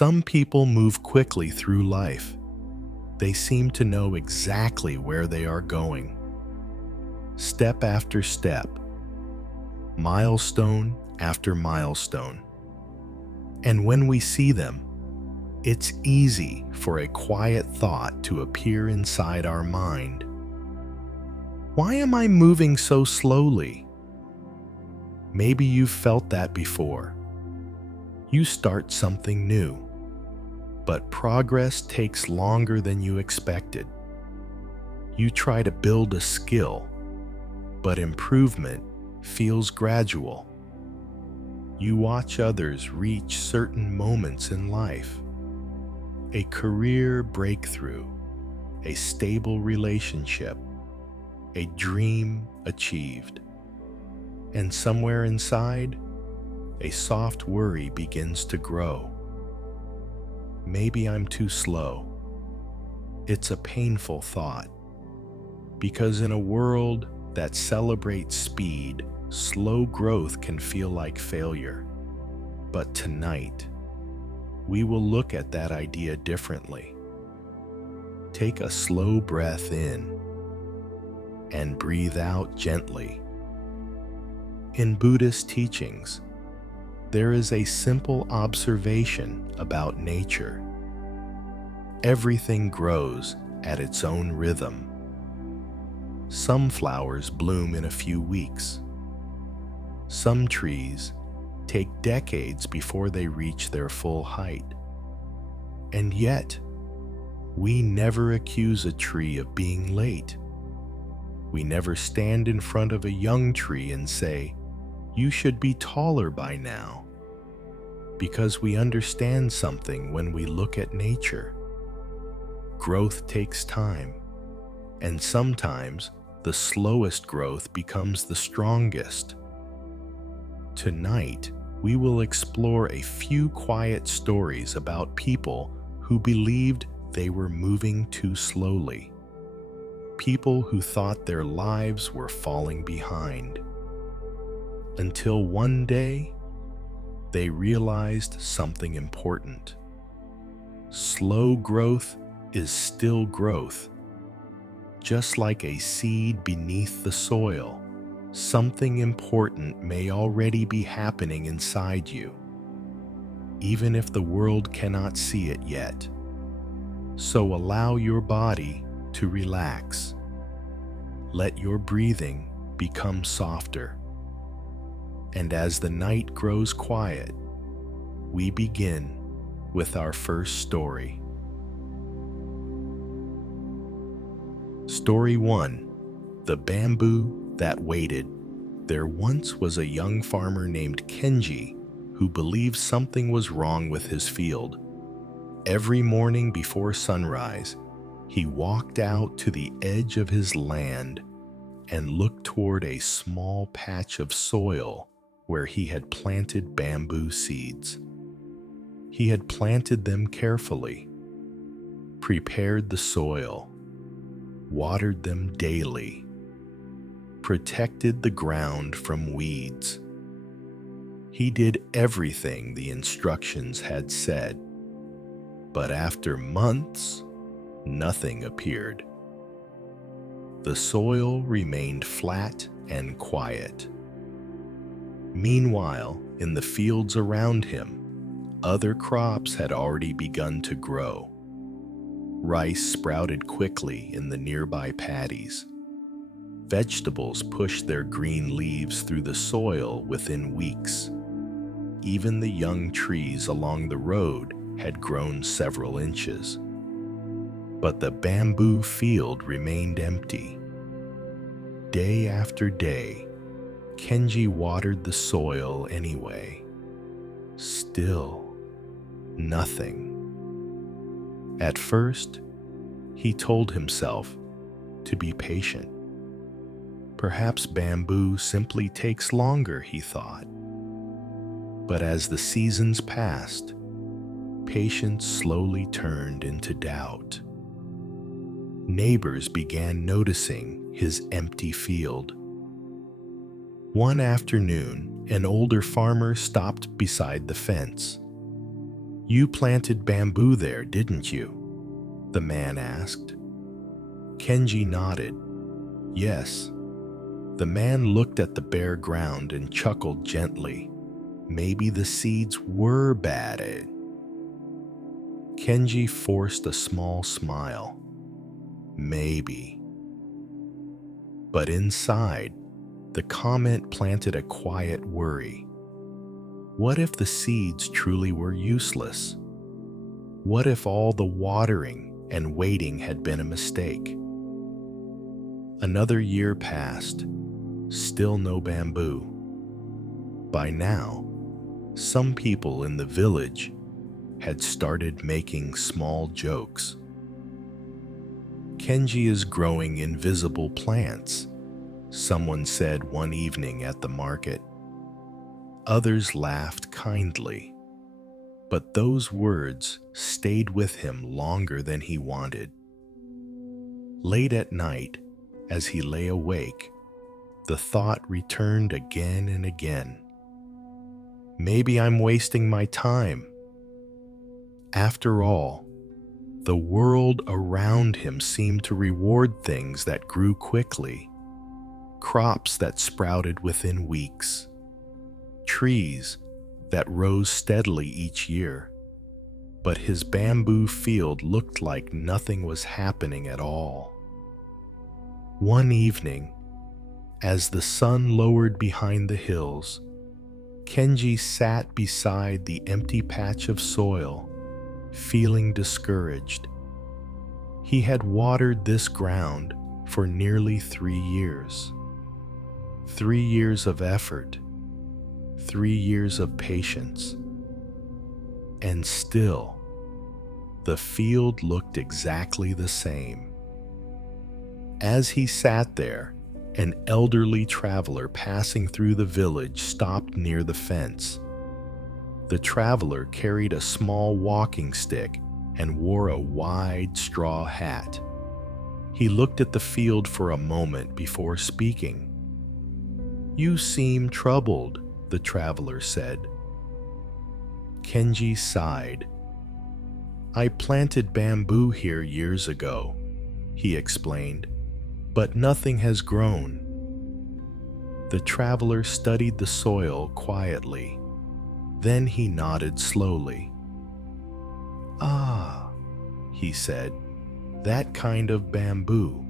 Some people move quickly through life. They seem to know exactly where they are going. Step after step, milestone after milestone. And when we see them, it's easy for a quiet thought to appear inside our mind. Why am I moving so slowly? Maybe you've felt that before. You start something new, but progress takes longer than you expected. You try to build a skill, but improvement feels gradual. You watch others reach certain moments in life. A career breakthrough, a stable relationship, a dream achieved. And somewhere inside, a soft worry begins to grow. Maybe I'm too slow. It's a painful thought, because in a world that celebrates speed, slow growth can feel like failure. But tonight, we will look at that idea differently. Take a slow breath in and breathe out gently. In Buddhist teachings, there is a simple observation about nature. Everything grows at its own rhythm. Some flowers bloom in a few weeks. Some trees take decades before they reach their full height. And yet, we never accuse a tree of being late. We never stand in front of a young tree and say, "You should be taller by now," because we understand something when we look at nature. Growth takes time, and sometimes the slowest growth becomes the strongest. Tonight, we will explore a few quiet stories about people who believed they were moving too slowly. People who thought their lives were falling behind. Until one day, they realized something important. Slow growth is still growth. Just like a seed beneath the soil, something important may already be happening inside you, even if the world cannot see it yet. So allow your body to relax. Let your breathing become softer. And as the night grows quiet, we begin with our first story. Story 1. The Bamboo That Waited. There once was a young farmer named Kenji who believed something was wrong with his field. Every morning before sunrise, he walked out to the edge of his land and looked toward a small patch of soil where he had planted bamboo seeds. He had planted them carefully, prepared the soil, watered them daily, protected the ground from weeds. He did everything the instructions had said, but after months, nothing appeared. The soil remained flat and quiet. Meanwhile, in the fields around him, other crops had already begun to grow. Rice sprouted quickly in the nearby paddies. Vegetables pushed their green leaves through the soil within weeks. Even the young trees along the road had grown several inches. But the bamboo field remained empty. Day after day, Kenji watered the soil anyway. Still, nothing. At first, he told himself to be patient. Perhaps bamboo simply takes longer, he thought. But as the seasons passed, patience slowly turned into doubt. Neighbors began noticing his empty field. One afternoon, an older farmer stopped beside the fence. "You planted bamboo there, didn't you?" the man asked. Kenji nodded. "Yes." The man looked at the bare ground and chuckled gently. Maybe the seeds were bad. Kenji forced a small smile. Maybe. But inside, the comment planted a quiet worry. What if the seeds truly were useless? What if all the watering and waiting had been a mistake? Another year passed. Still no bamboo. By now, some people in the village had started making small jokes. "Kenji is growing invisible plants," someone said one evening at the market. Others laughed kindly, but those words stayed with him longer than he wanted. Late at night, as he lay awake, the thought returned again and again. Maybe I'm wasting my time. After all, the world around him seemed to reward things that grew quickly, crops that sprouted within weeks, trees that rose steadily each year. But his bamboo field looked like nothing was happening at all. One evening, as the sun lowered behind the hills, Kenji sat beside the empty patch of soil, feeling discouraged. He had watered this ground for nearly 3 years. 3 years of effort, 3 years of patience. And still, the field looked exactly the same. As he sat there, an elderly traveler passing through the village stopped near the fence. The traveler carried a small walking stick and wore a wide straw hat. He looked at the field for a moment before speaking. "You seem troubled," the traveler said. Kenji sighed. "I planted bamboo here years ago," he explained, "but nothing has grown." The traveler studied the soil quietly. Then he nodded slowly. "Ah," he said, "that kind of bamboo."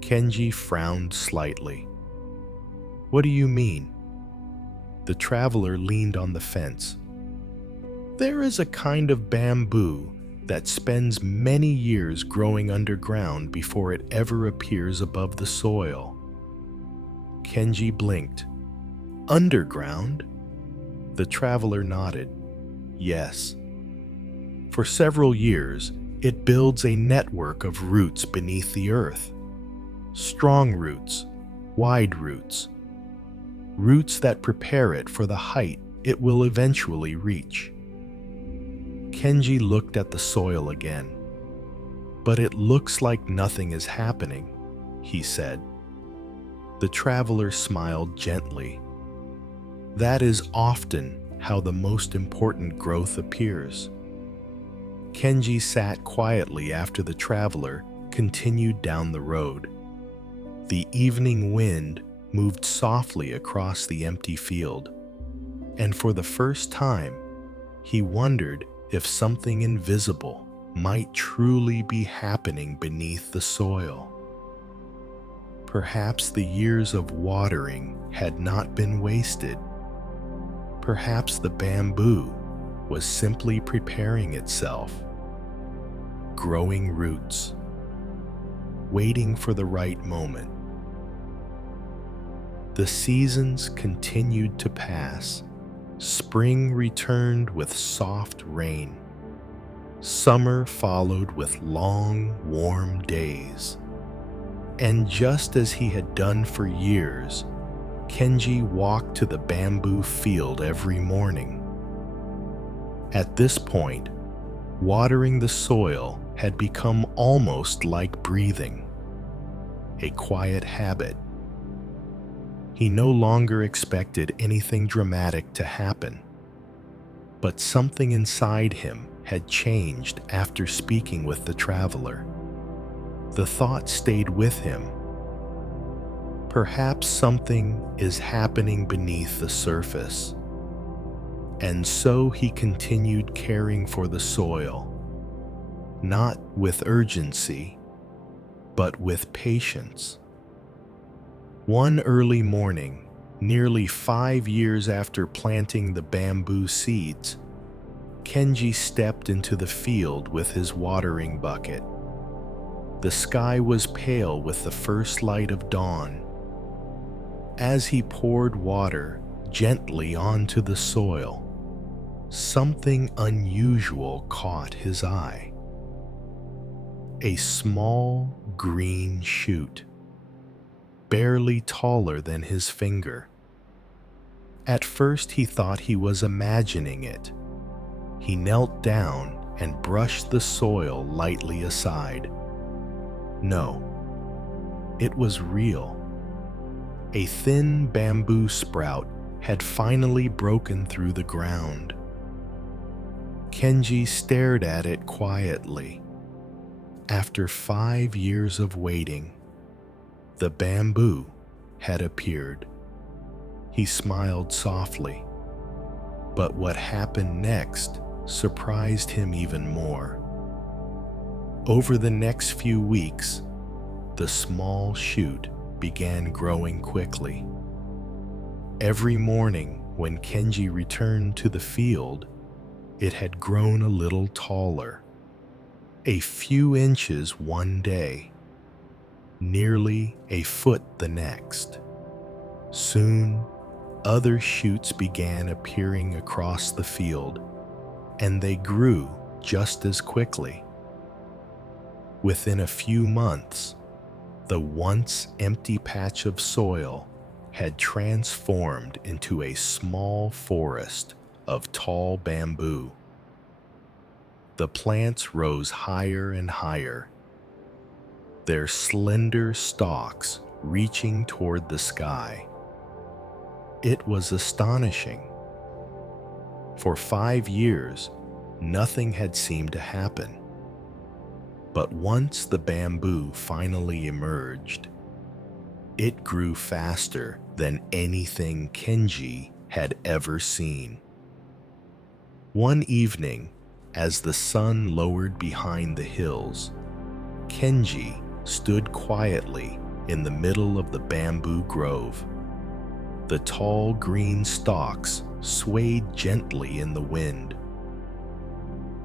Kenji frowned slightly. "What do you mean?" The traveler leaned on the fence. "There is a kind of bamboo that spends many years growing underground before it ever appears above the soil." Kenji blinked. "Underground?" The traveler nodded. "Yes. For several years, it builds a network of roots beneath the earth. Strong roots, wide roots. Roots that prepare it for the height it will eventually reach." Kenji looked at the soil again. "But it looks like nothing is happening," he said. The traveler smiled gently. "That is often how the most important growth appears." Kenji sat quietly after the traveler continued down the road. The evening wind moved softly across the empty field, and for the first time, he wondered if something invisible might truly be happening beneath the soil. Perhaps the years of watering had not been wasted. Perhaps the bamboo was simply preparing itself, growing roots, waiting for the right moment. The seasons continued to pass. Spring returned with soft rain. Summer followed with long, warm days. And just as he had done for years, Kenji walked to the bamboo field every morning. At this point, watering the soil had become almost like breathing, a quiet habit. He no longer expected anything dramatic to happen. But something inside him had changed after speaking with the traveler. The thought stayed with him. Perhaps something is happening beneath the surface. And so he continued caring for the soil, not with urgency, but with patience. One early morning, nearly 5 years after planting the bamboo seeds, Kenji stepped into the field with his watering bucket. The sky was pale with the first light of dawn. As he poured water gently onto the soil, something unusual caught his eye. A small green shoot, barely taller than his finger. At first he thought he was imagining it. He knelt down and brushed the soil lightly aside. No, it was real. A thin bamboo sprout had finally broken through the ground. Kenji stared at it quietly. After 5 years of waiting, the bamboo had appeared. He smiled softly, but what happened next surprised him even more. Over the next few weeks, the small shoot began growing quickly. Every morning when Kenji returned to the field, it had grown a little taller. A few inches one day, nearly a foot the next. Soon, other shoots began appearing across the field, and they grew just as quickly. Within a few months, the once empty patch of soil had transformed into a small forest of tall bamboo. The plants rose higher and higher, their slender stalks reaching toward the sky. It was astonishing. For 5 years, nothing had seemed to happen. But once the bamboo finally emerged, it grew faster than anything Kenji had ever seen. One evening, as the sun lowered behind the hills, Kenji stood quietly in the middle of the bamboo grove. The tall green stalks swayed gently in the wind.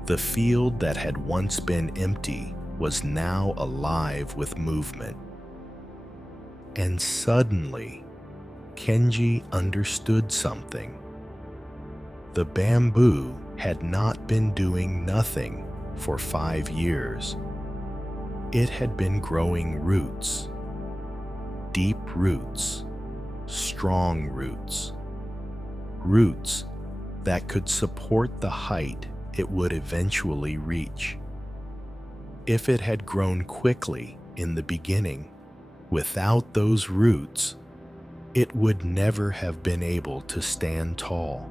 The field that had once been empty was now alive with movement. And suddenly, Kenji understood something. The bamboo had not been doing nothing for 5 years. It had been growing roots, deep roots, strong roots, roots that could support the height it would eventually reach. If it had grown quickly in the beginning, without those roots, it would never have been able to stand tall.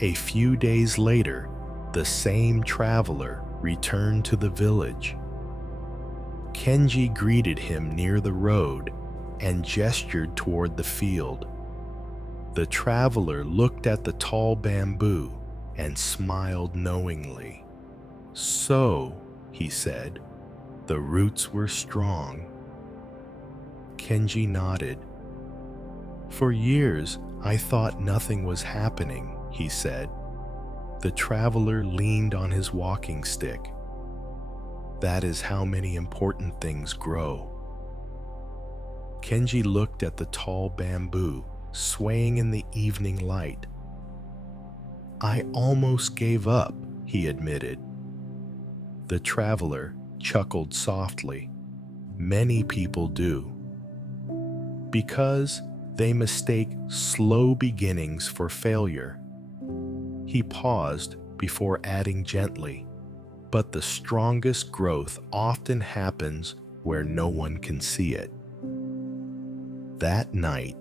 A few days later, the same traveler returned to the village. Kenji greeted him near the road and gestured toward the field. The traveler looked at the tall bamboo and smiled knowingly. "So," he said, "the roots were strong." Kenji nodded. "For years, I thought nothing was happening," he said. The traveler leaned on his walking stick. "That is how many important things grow." Kenji looked at the tall bamboo swaying in the evening light. "I almost gave up," he admitted. The traveler chuckled softly. "Many people do. Because they mistake slow beginnings for failure." He paused before adding gently, "But the strongest growth often happens where no one can see it." That night,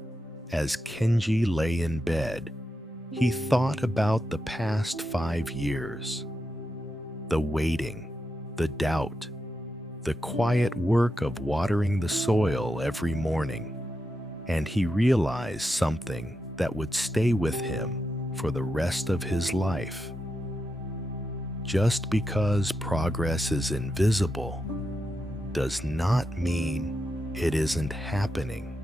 as Kenji lay in bed, He thought about the past 5 years, the waiting, the doubt, the quiet work of watering the soil every morning, and he realized something that would stay with him for the rest of his life. Just because progress is invisible does not mean it isn't happening.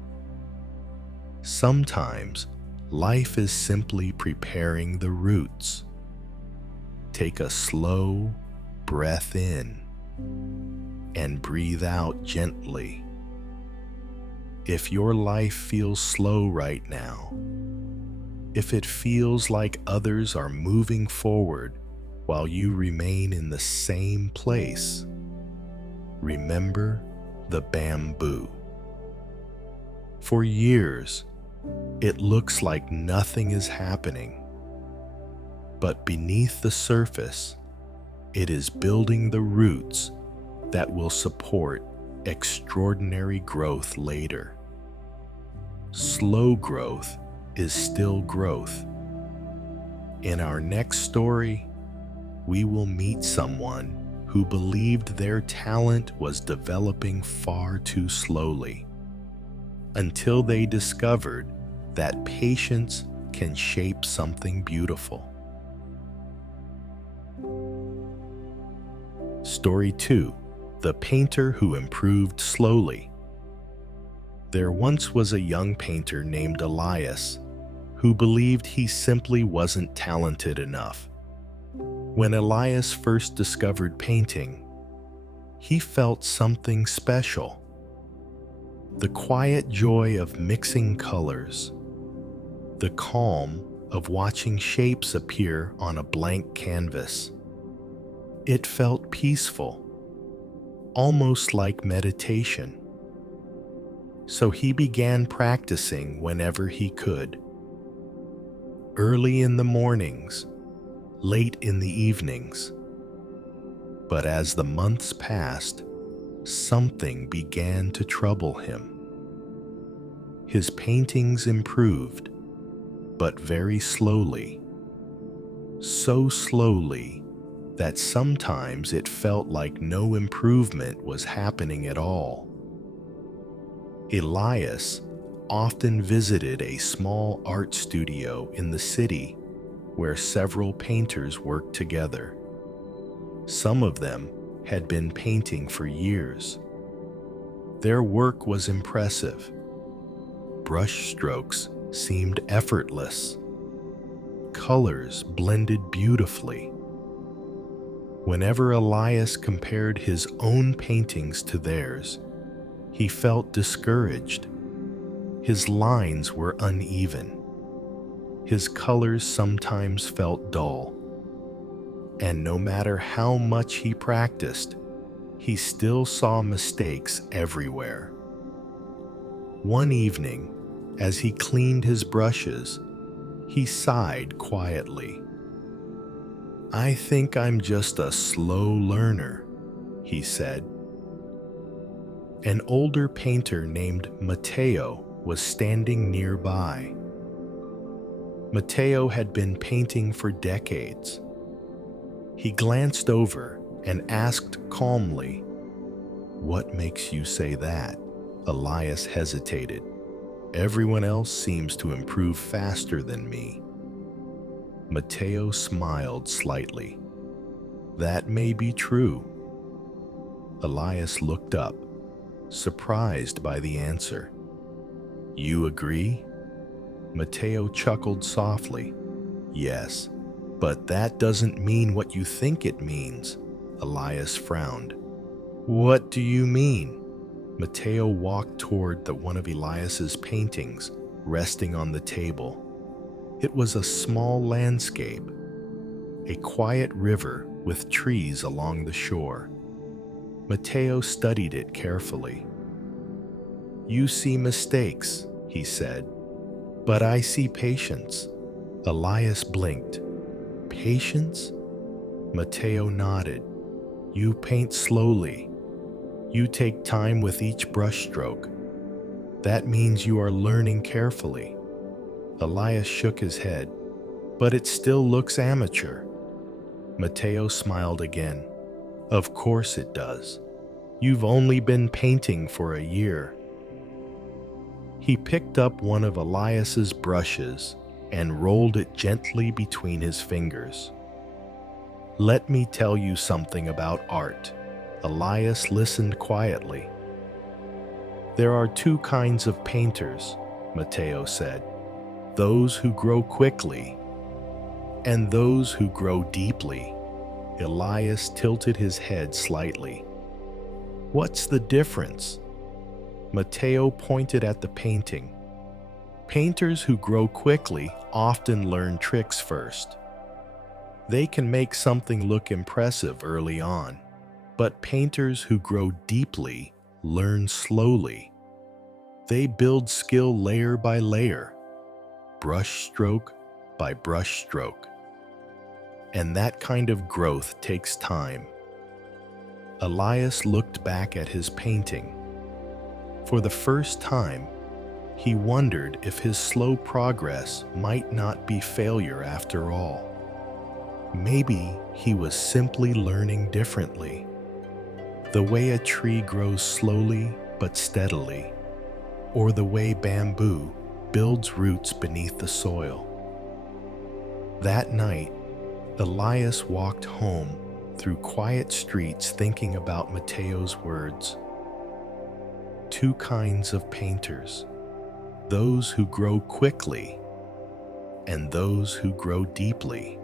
Sometimes life is simply preparing the roots. Take a slow breath in and breathe out gently. If your life feels slow right now, if it feels like others are moving forward while you remain in the same place, remember the bamboo. For years, it looks like nothing is happening, but beneath the surface, it is building the roots that will support extraordinary growth later. Slow growth is still growth. In our next story, we will meet someone who believed their talent was developing far too slowly, until they discovered that patience can shape something beautiful. Story 2: The Painter Who Improved Slowly. There once was a young painter named Elias who believed he simply wasn't talented enough. When Elias first discovered painting, he felt something special. The quiet joy of mixing colors, the calm of watching shapes appear on a blank canvas. It felt peaceful, almost like meditation. So he began practicing whenever he could. Early in the mornings, late in the evenings. But as the months passed, something began to trouble him. His paintings improved, but very slowly. So slowly that sometimes it felt like no improvement was happening at all. Elias often visited a small art studio in the city where several painters worked together. Some of them had been painting for years. Their work was impressive. Brush strokes seemed effortless. Colors blended beautifully. Whenever Elias compared his own paintings to theirs, he felt discouraged. His lines were uneven. His colors sometimes felt dull. And no matter how much he practiced, he still saw mistakes everywhere. One evening, as he cleaned his brushes, he sighed quietly. "I think I'm just a slow learner," he said. An older painter named Matteo was standing nearby. Matteo had been painting for decades. He glanced over and asked calmly, "What makes you say that?" Elias hesitated. "Everyone else seems to improve faster than me." Matteo smiled slightly. "That may be true." Elias looked up, surprised by the answer. "You agree?" Matteo chuckled softly. "Yes, but that doesn't mean what you think it means." Elias frowned. "What do you mean?" Matteo walked toward one of Elias's paintings, resting on the table. It was a small landscape, a quiet river with trees along the shore. Matteo studied it carefully. "You see mistakes," he said, "but I see patience." Elias blinked. "Patience?" Matteo nodded. "You paint slowly. You take time with each brushstroke. That means you are learning carefully." Elias shook his head. But it still looks amateur. Matteo smiled again. Of course it does. You've only been painting for a year. He picked up one of Elias's brushes and rolled it gently between his fingers. Let me tell you something about art. Elias listened quietly. There are two kinds of painters, Matteo said. Those who grow quickly and those who grow deeply. Elias tilted his head slightly. What's the difference? Matteo pointed at the painting. Painters who grow quickly often learn tricks first. They can make something look impressive early on, but painters who grow deeply learn slowly. They build skill layer by layer, brush stroke by brush stroke. And that kind of growth takes time. Elias looked back at his painting. For the first time, he wondered if his slow progress might not be failure after all. Maybe he was simply learning differently, the way a tree grows slowly but steadily, or the way bamboo builds roots beneath the soil. That night, Elias walked home through quiet streets thinking about Matteo's words. Two kinds of painters, those who grow quickly and those who grow deeply.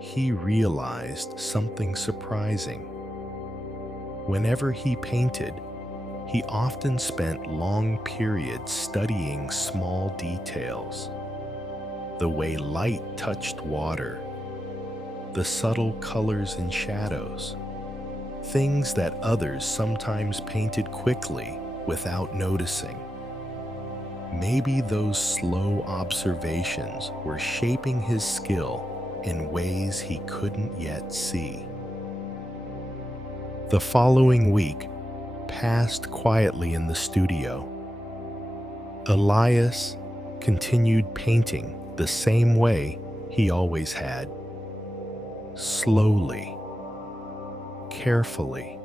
He realized something surprising. Whenever he painted, he often spent long periods studying small details. The way light touched water, the subtle colors and shadows, things that others sometimes painted quickly without noticing. Maybe those slow observations were shaping his skill in ways he couldn't yet see. The following week passed quietly in the studio. Elias continued painting the same way he always had. Slowly, carefully.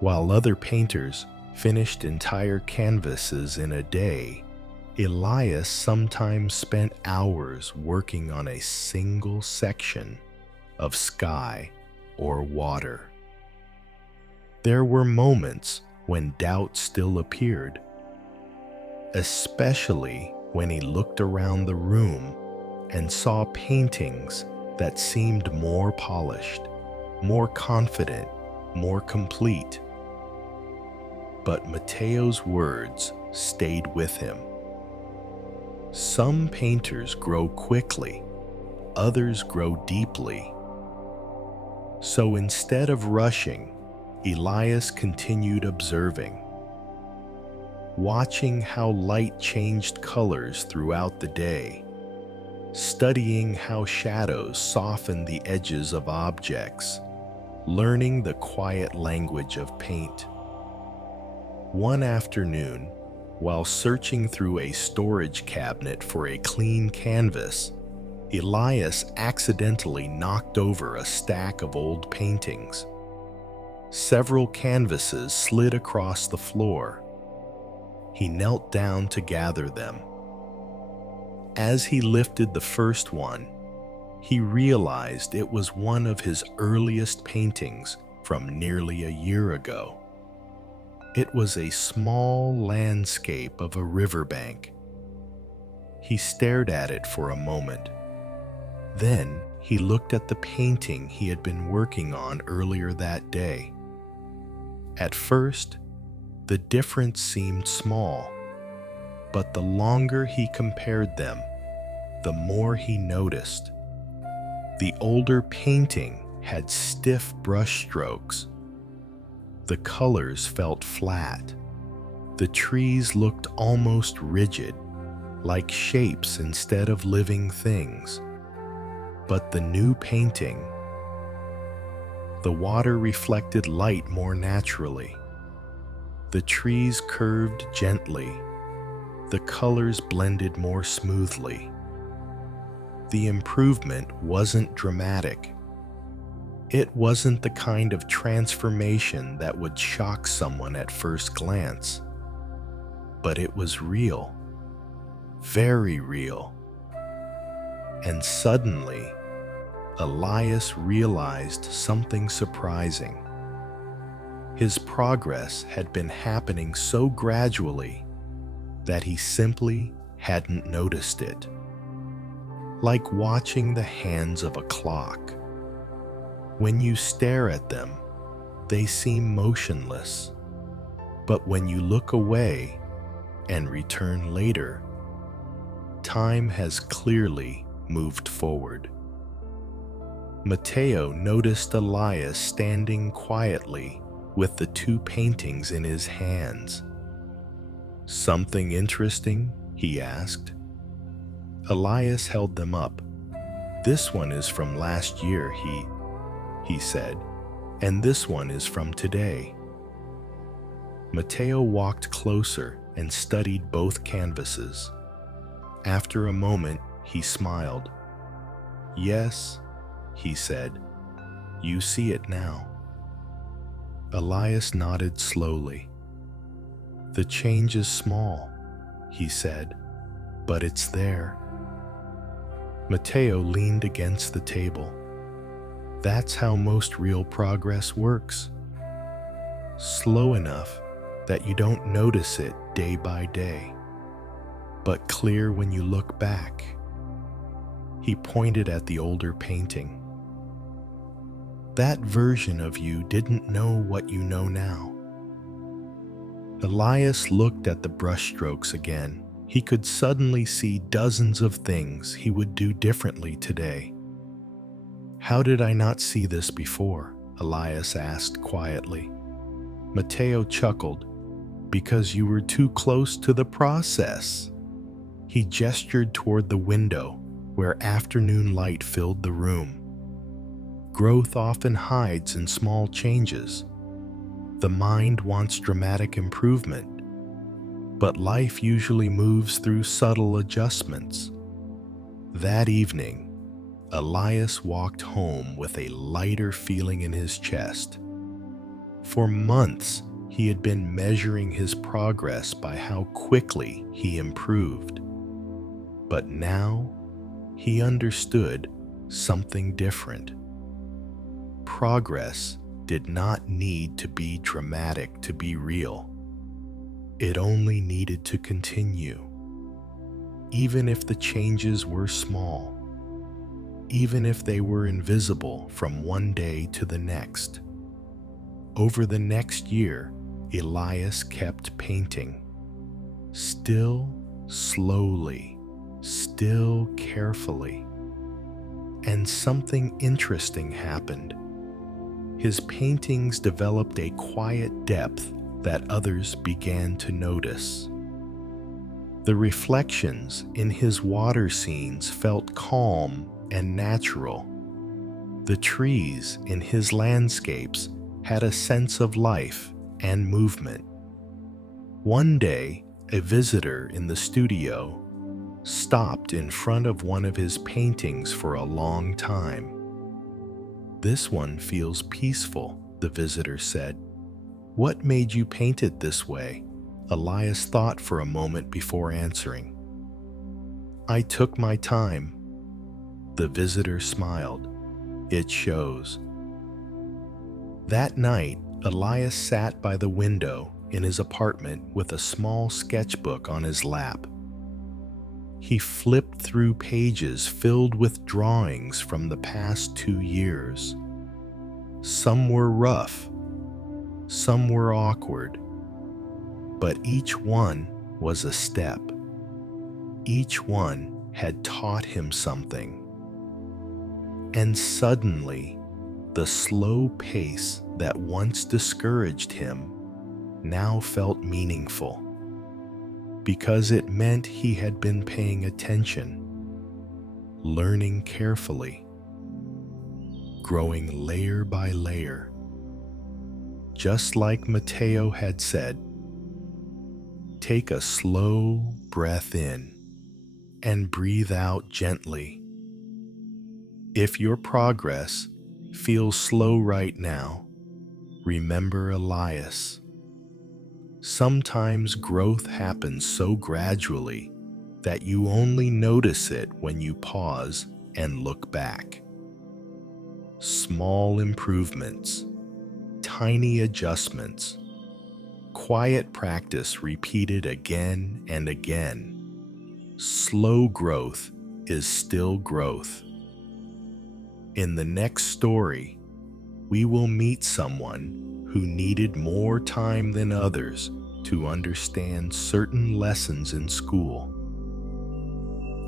While other painters finished entire canvases in a day, Elias sometimes spent hours working on a single section of sky or water. There were moments when doubt still appeared, especially when he looked around the room and saw paintings that seemed more polished, more confident, more complete. But Matteo's words stayed with him. Some painters grow quickly, others grow deeply. So instead of rushing, Elias continued observing, watching how light changed colors throughout the day, studying how shadows soften the edges of objects, learning the quiet language of paint. One afternoon, while searching through a storage cabinet for a clean canvas, Elias accidentally knocked over a stack of old paintings. Several canvases slid across the floor. He knelt down to gather them. As he lifted the first one, he realized it was one of his earliest paintings from nearly a year ago. It was a small landscape of a riverbank. He stared at it for a moment. Then he looked at the painting he had been working on earlier that day. At first, the difference seemed small, but the longer he compared them, the more he noticed. The older painting had stiff brush strokes. The colors felt flat. The trees looked almost rigid, like shapes instead of living things. But the new painting, the water reflected light more naturally. The trees curved gently. The colors blended more smoothly. the improvement wasn't dramatic. It wasn't the kind of transformation that would shock someone at first glance, but it was real, very real. And suddenly, Elias realized something surprising. His progress had been happening so gradually that he simply hadn't noticed it. Like watching the hands of a clock. When you stare at them, they seem motionless. But when you look away and return later, time has clearly moved forward. Mateo noticed Elias standing quietly with the two paintings in his hands. "Something interesting?" he asked. Elias held them up. "This one is from last year," he said, "and this one is from today." Mateo walked closer and studied both canvases. After a moment, he smiled. "Yes," he said, "you see it now." Elias nodded slowly. "The change is small," he said, "but it's there." Mateo leaned against the table. "That's how most real progress works. Slow enough that you don't notice it day by day, but clear when you look back." He pointed at the older painting. "That version of you didn't know what you know now." Elias looked at the brushstrokes again. He could suddenly see dozens of things he would do differently today. "How did I not see this before?" Elias asked quietly. Mateo chuckled. "Because you were too close to the process." He gestured toward the window where afternoon light filled the room. Growth often hides in small changes. The mind wants dramatic improvement, but life usually moves through subtle adjustments. That evening, Elias walked home with a lighter feeling in his chest. For months, he had been measuring his progress by how quickly he improved. But now, he understood something different. Progress did not need to be dramatic to be real. It only needed to continue. Even if the changes were small, even if they were invisible from one day to the next. Over the next year, Elias kept painting. Still slowly, still carefully. And something interesting happened. His paintings developed a quiet depth that others began to notice. The reflections in his water scenes felt calm and natural. The trees in his landscapes had a sense of life and movement. One day, a visitor in the studio stopped in front of one of his paintings for a long time. "This one feels peaceful," the visitor said. "What made you paint it this way?" Elias thought for a moment before answering. "I took my time." The visitor smiled. "It shows." That night, Elias sat by the window in his apartment with a small sketchbook on his lap. He flipped through pages filled with drawings from the past 2 years. Some were rough, some were awkward, but each one was a step. Each one had taught him something. And suddenly, the slow pace that once discouraged him now felt meaningful, because it meant he had been paying attention, learning carefully, growing layer by layer. Just like Mateo had said, take a slow breath in and breathe out gently. If your progress feels slow right now, remember Elias. Sometimes growth happens so gradually that you only notice it when you pause and look back. Small improvements, tiny adjustments, quiet practice repeated again and again. Slow growth is still growth. In the next story, we will meet someone who needed more time than others to understand certain lessons in school,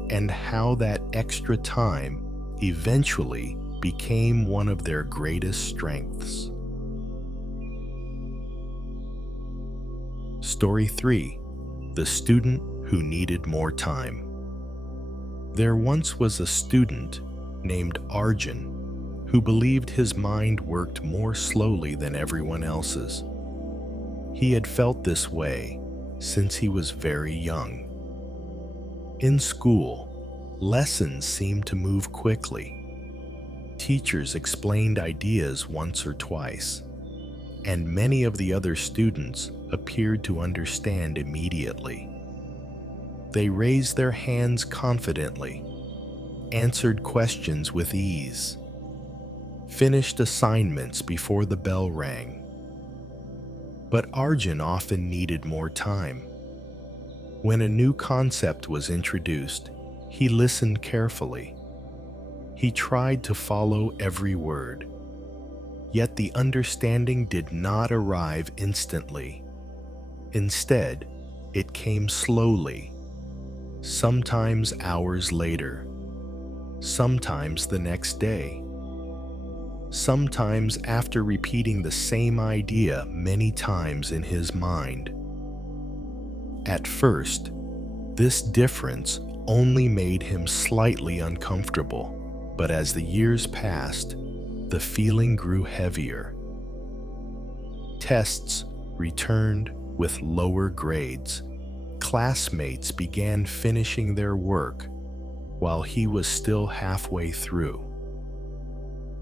and how that extra time eventually became one of their greatest strengths. Story 3: The Student Who Needed More Time. There once was a student named Arjun who believed his mind worked more slowly than everyone else's. He had felt this way since he was very young. In school, lessons seemed to move quickly. Teachers explained ideas once or twice, and many of the other students appeared to understand immediately. They raised their hands confidently, answered questions with ease, finished assignments before the bell rang. But Arjun often needed more time. When a new concept was introduced, he listened carefully. He tried to follow every word, yet the understanding did not arrive instantly. Instead, it came slowly, sometimes hours later, sometimes the next day, sometimes after repeating the same idea many times in his mind. At first, this difference only made him slightly uncomfortable, but as the years passed, the feeling grew heavier. Tests returned with lower grades. Classmates began finishing their work while he was still halfway through.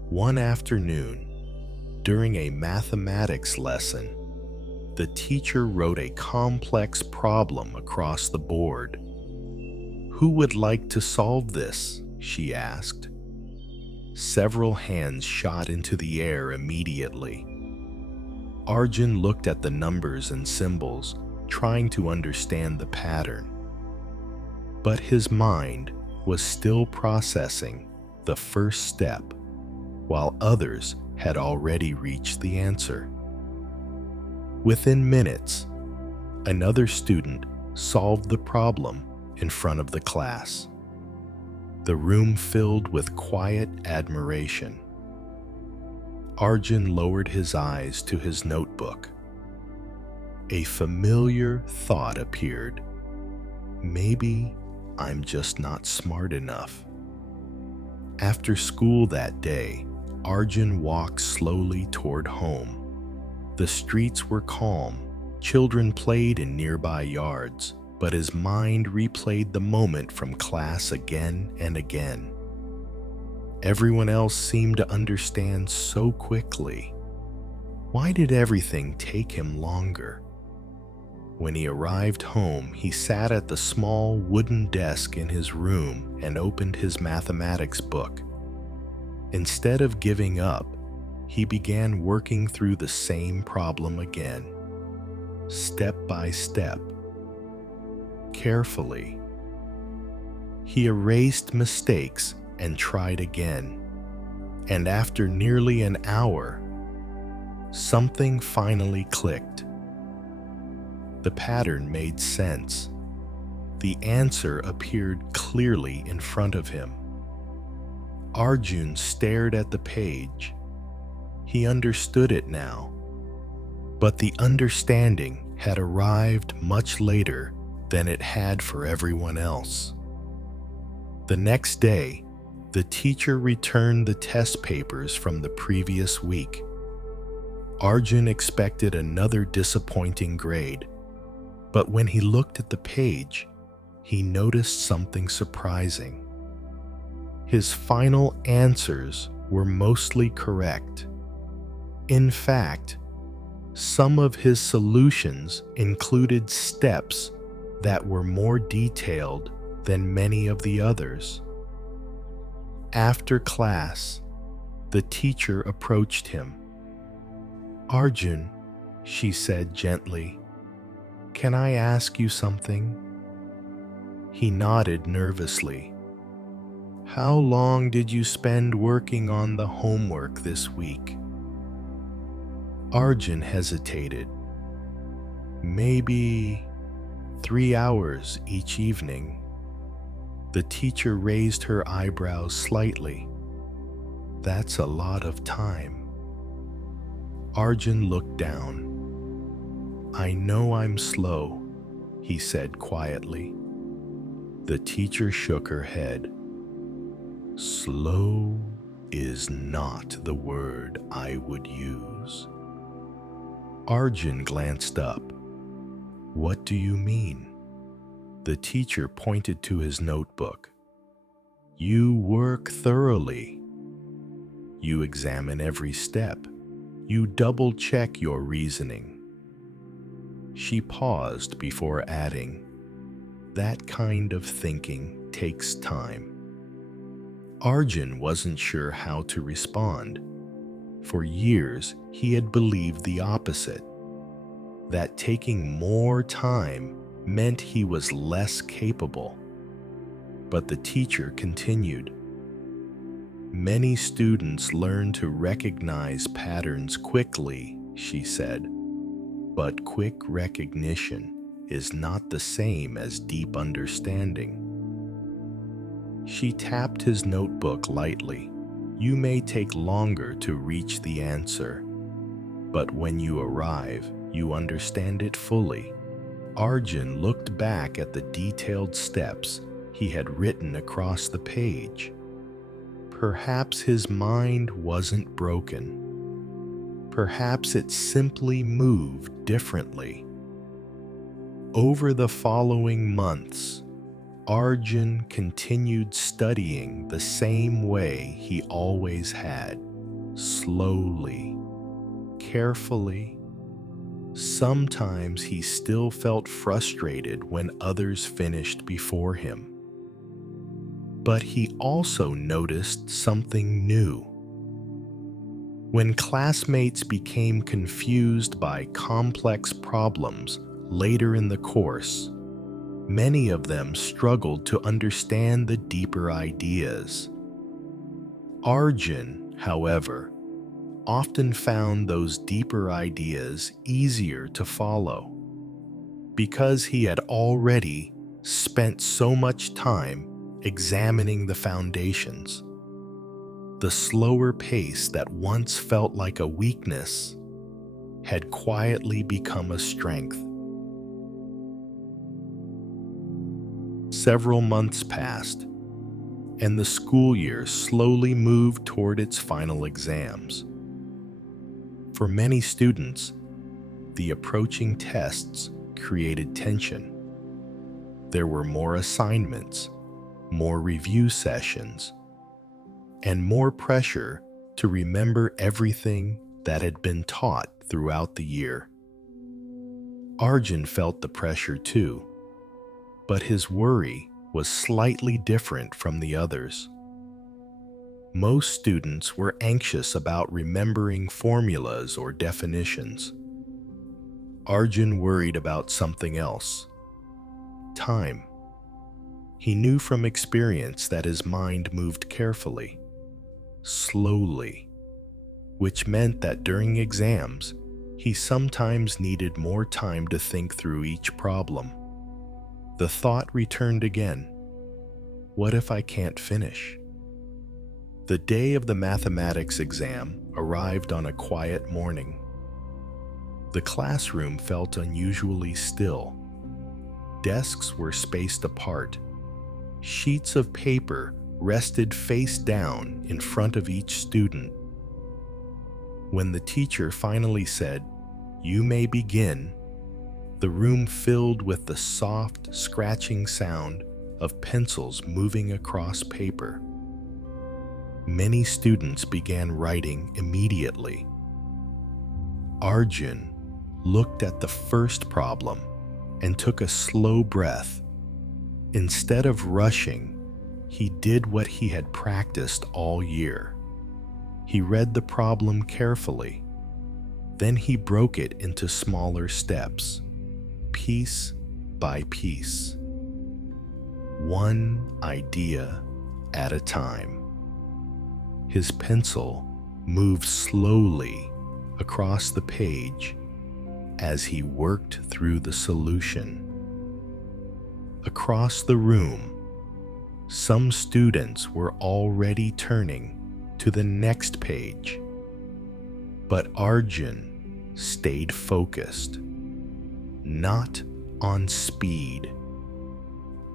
One afternoon, during a mathematics lesson, the teacher wrote a complex problem across the board. "Who would like to solve this?" she asked. Several hands shot into the air immediately. Arjun looked at the numbers and symbols, trying to understand the pattern. But his mind was still processing the first step, while others had already reached the answer. Within minutes, another student solved the problem in front of the class. The room filled with quiet admiration. Arjun lowered his eyes to his notebook. A familiar thought appeared. Maybe I'm just not smart enough. After school that day, Arjun walked slowly toward home. The streets were calm. Children played in nearby yards, but his mind replayed the moment from class again and again. Everyone else seemed to understand so quickly. Why did everything take him longer? When he arrived home, he sat at the small wooden desk in his room and opened his mathematics book. Instead of giving up, he began working through the same problem again, step by step, carefully. He erased mistakes and tried again. And after nearly an hour, something finally clicked. The pattern made sense. The answer appeared clearly in front of him. Arjun stared at the page. He understood it now. But the understanding had arrived much later than it had for everyone else. The next day, the teacher returned the test papers from the previous week. Arjun expected another disappointing grade, but when he looked at the page, he noticed something surprising. His final answers were mostly correct. In fact, some of his solutions included steps that were more detailed than many of the others. After class, the teacher approached him. "Arjun," she said gently, "can I ask you something?" He nodded nervously. "How long did you spend working on the homework this week?" Arjun hesitated. "Maybe 3 hours each evening." The teacher raised her eyebrows slightly. "That's a lot of time." Arjun looked down. "I know I'm slow," he said quietly. The teacher shook her head. "Slow is not the word I would use." Arjun glanced up. "What do you mean?" The teacher pointed to his notebook. "You work thoroughly. You examine every step. You double-check your reasoning." She paused before adding, "That kind of thinking takes time." Arjun wasn't sure how to respond. For years, he had believed the opposite, that taking more time meant he was less capable. But the teacher continued. "Many students learn to recognize patterns quickly," she said, "but quick recognition is not the same as deep understanding." She tapped his notebook lightly. "You may take longer to reach the answer, but when you arrive, you understand it fully." Arjun looked back at the detailed steps he had written across the page. Perhaps his mind wasn't broken. Perhaps it simply moved differently. Over the following months, Arjun continued studying the same way he always had, slowly, carefully. Sometimes he still felt frustrated when others finished before him. But he also noticed something new. When classmates became confused by complex problems later in the course, many of them struggled to understand the deeper ideas. Arjun, however, often found those deeper ideas easier to follow because he had already spent so much time examining the foundations. The slower pace that once felt like a weakness had quietly become a strength. Several months passed, and the school year slowly moved toward its final exams. For many students, the approaching tests created tension. There were more assignments, more review sessions, and more pressure to remember everything that had been taught throughout the year. Arjun felt the pressure too, but his worry was slightly different from the others. Most students were anxious about remembering formulas or definitions. Arjun worried about something else: time. He knew from experience that his mind moved carefully, slowly, which meant that during exams, he sometimes needed more time to think through each problem. The thought returned again: what if I can't finish? The day of the mathematics exam arrived on a quiet morning. The classroom felt unusually still. Desks were spaced apart. Sheets of paper rested face down in front of each student. When the teacher finally said, "You may begin," the room filled with the soft, scratching sound of pencils moving across paper. Many students began writing immediately. Arjun looked at the first problem and took a slow breath. Instead of rushing, he did what he had practiced all year. He read the problem carefully. Then he broke it into smaller steps, piece by piece, one idea at a time. His pencil moved slowly across the page as he worked through the solution. Across the room, some students were already turning to the next page, but Arjun stayed focused, not on speed,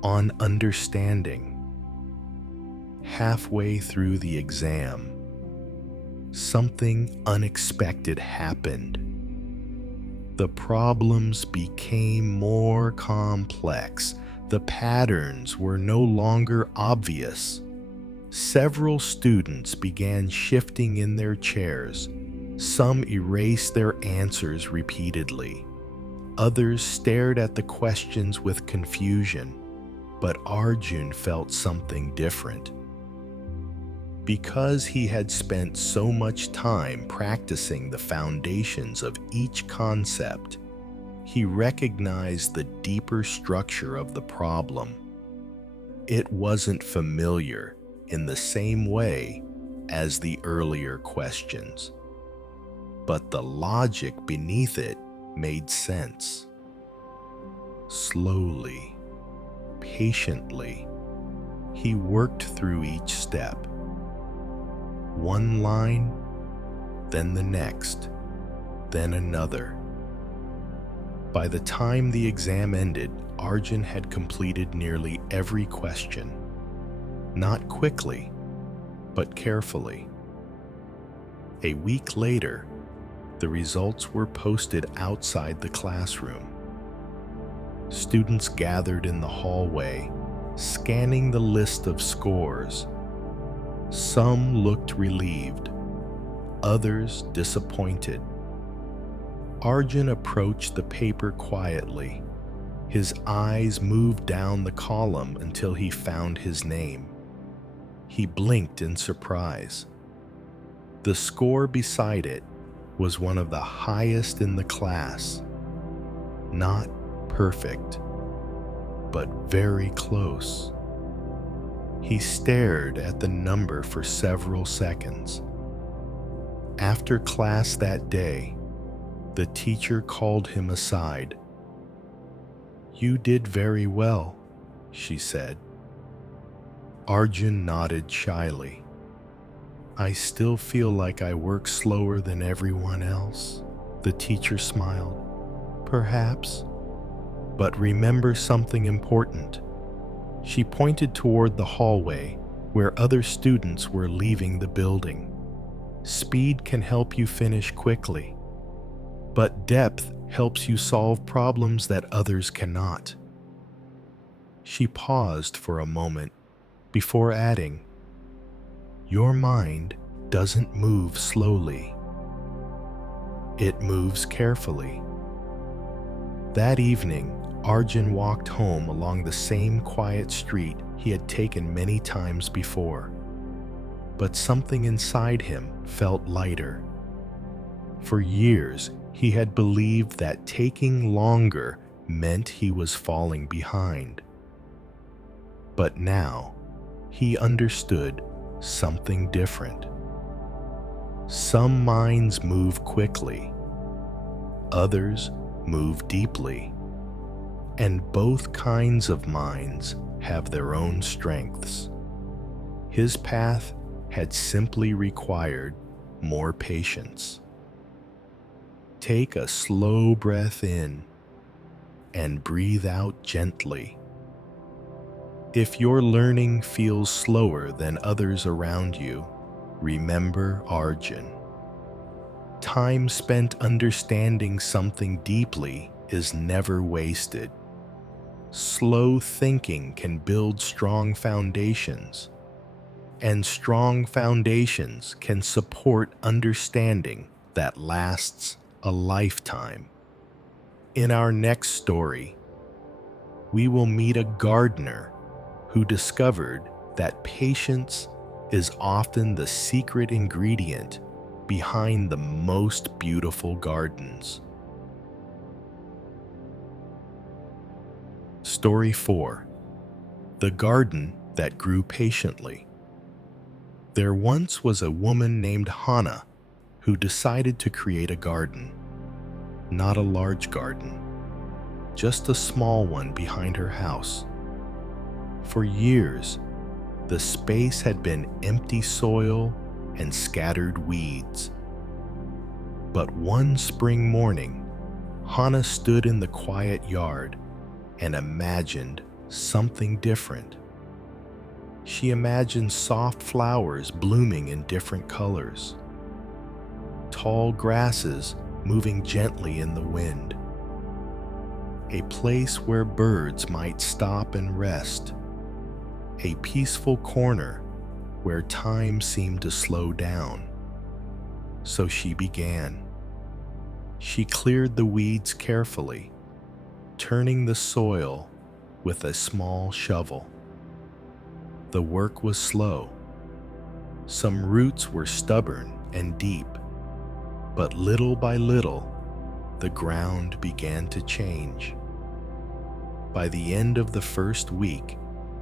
on understanding. Halfway through the exam, something unexpected happened. The problems became more complex. The patterns were no longer obvious. Several students began shifting in their chairs. Some erased their answers repeatedly. Others stared at the questions with confusion. But Arjun felt something different. Because he had spent so much time practicing the foundations of each concept, he recognized the deeper structure of the problem. It wasn't familiar in the same way as the earlier questions, but the logic beneath it made sense. Slowly, patiently, he worked through each step. One line, then the next, then another. By the time the exam ended, Arjun had completed nearly every question. Not quickly, but carefully. A week later, the results were posted outside the classroom. Students gathered in the hallway, scanning the list of scores. Some looked relieved, others disappointed. Arjun approached the paper quietly. His eyes moved down the column until he found his name. He blinked in surprise. The score beside it was one of the highest in the class. Not perfect, but very close. He stared at the number for several seconds. After class that day, the teacher called him aside. "You did very well," she said. Arjun nodded shyly. "I still feel like I work slower than everyone else," the teacher smiled. "Perhaps. But remember something important." She pointed toward the hallway where other students were leaving the building. "Speed can help you finish quickly, but depth helps you solve problems that others cannot." She paused for a moment before adding, "Your mind doesn't move slowly. It moves carefully." That evening, Arjun walked home along the same quiet street he had taken many times before. But something inside him felt lighter. For years, he had believed that taking longer meant he was falling behind. But now, he understood something different. Some minds move quickly, others move deeply, and both kinds of minds have their own strengths. His path had simply required more patience. Take a slow breath in and breathe out gently. If your learning feels slower than others around you, remember Arjun. Time spent understanding something deeply is never wasted. Slow thinking can build strong foundations. and strong foundations can support understanding that lasts a lifetime. In our next story, we will meet a gardener who discovered that patience is often the secret ingredient behind the most beautiful gardens. Story 4. The Garden That Grew Patiently. There once was a woman named Hannah who decided to create a garden. Not a large garden, just a small one behind her house. For years, the space had been empty soil and scattered weeds. But one spring morning, Hannah stood in the quiet yard and imagined something different. She imagined soft flowers blooming in different colors, tall grasses moving gently in the wind, a place where birds might stop and rest, a peaceful corner where time seemed to slow down. So she began. She cleared the weeds carefully, turning the soil with a small shovel. The work was slow. Some roots were stubborn and deep, but little by little, the ground began to change. By the end of the first week,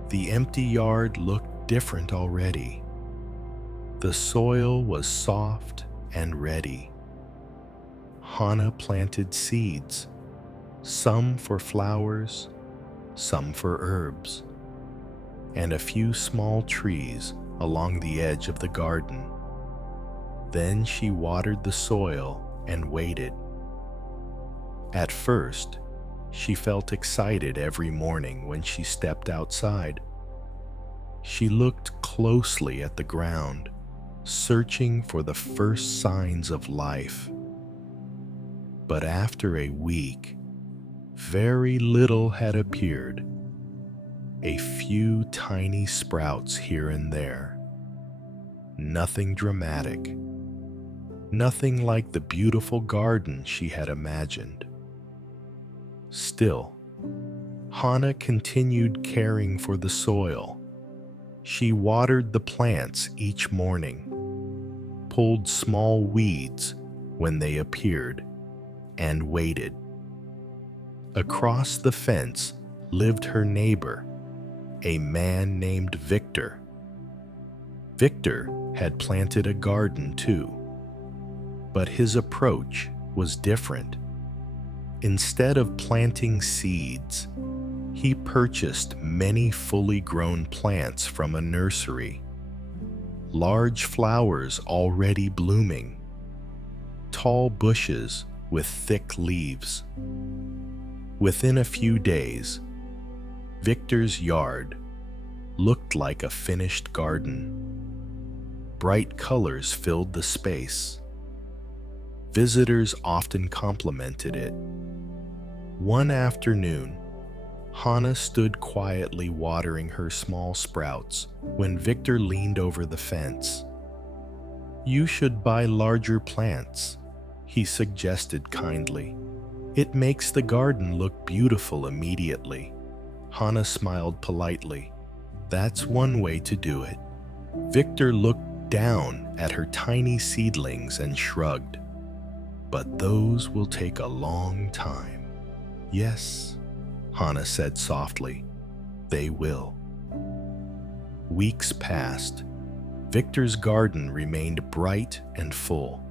the empty yard looked different already. The soil was soft and ready. Hannah planted seeds, some for flowers, some for herbs, and a few small trees along the edge of the garden. Then she watered the soil and waited. At first, she felt excited every morning when she stepped outside. She looked closely at the ground, searching for the first signs of life. But after a week, very little had appeared. A few tiny sprouts here and there. Nothing dramatic. Nothing like the beautiful garden she had imagined. Still, Hannah continued caring for the soil. She watered the plants each morning, pulled small weeds when they appeared, and waited. Across the fence lived her neighbor, a man named Victor. Victor had planted a garden too, but his approach was different. Instead of planting seeds, he purchased many fully grown plants from a nursery. Large flowers already blooming, tall bushes with thick leaves. Within a few days, Victor's yard looked like a finished garden. Bright colors filled the space. Visitors often complimented it. One afternoon, Hannah stood quietly watering her small sprouts when Victor leaned over the fence. "You should buy larger plants," he suggested kindly. "It makes the garden look beautiful immediately." Hannah smiled politely. "That's one way to do it." Victor looked down at her tiny seedlings and shrugged. "But those will take a long time." "Yes," Hannah said softly, "they will." Weeks passed. Victor's garden remained bright and full.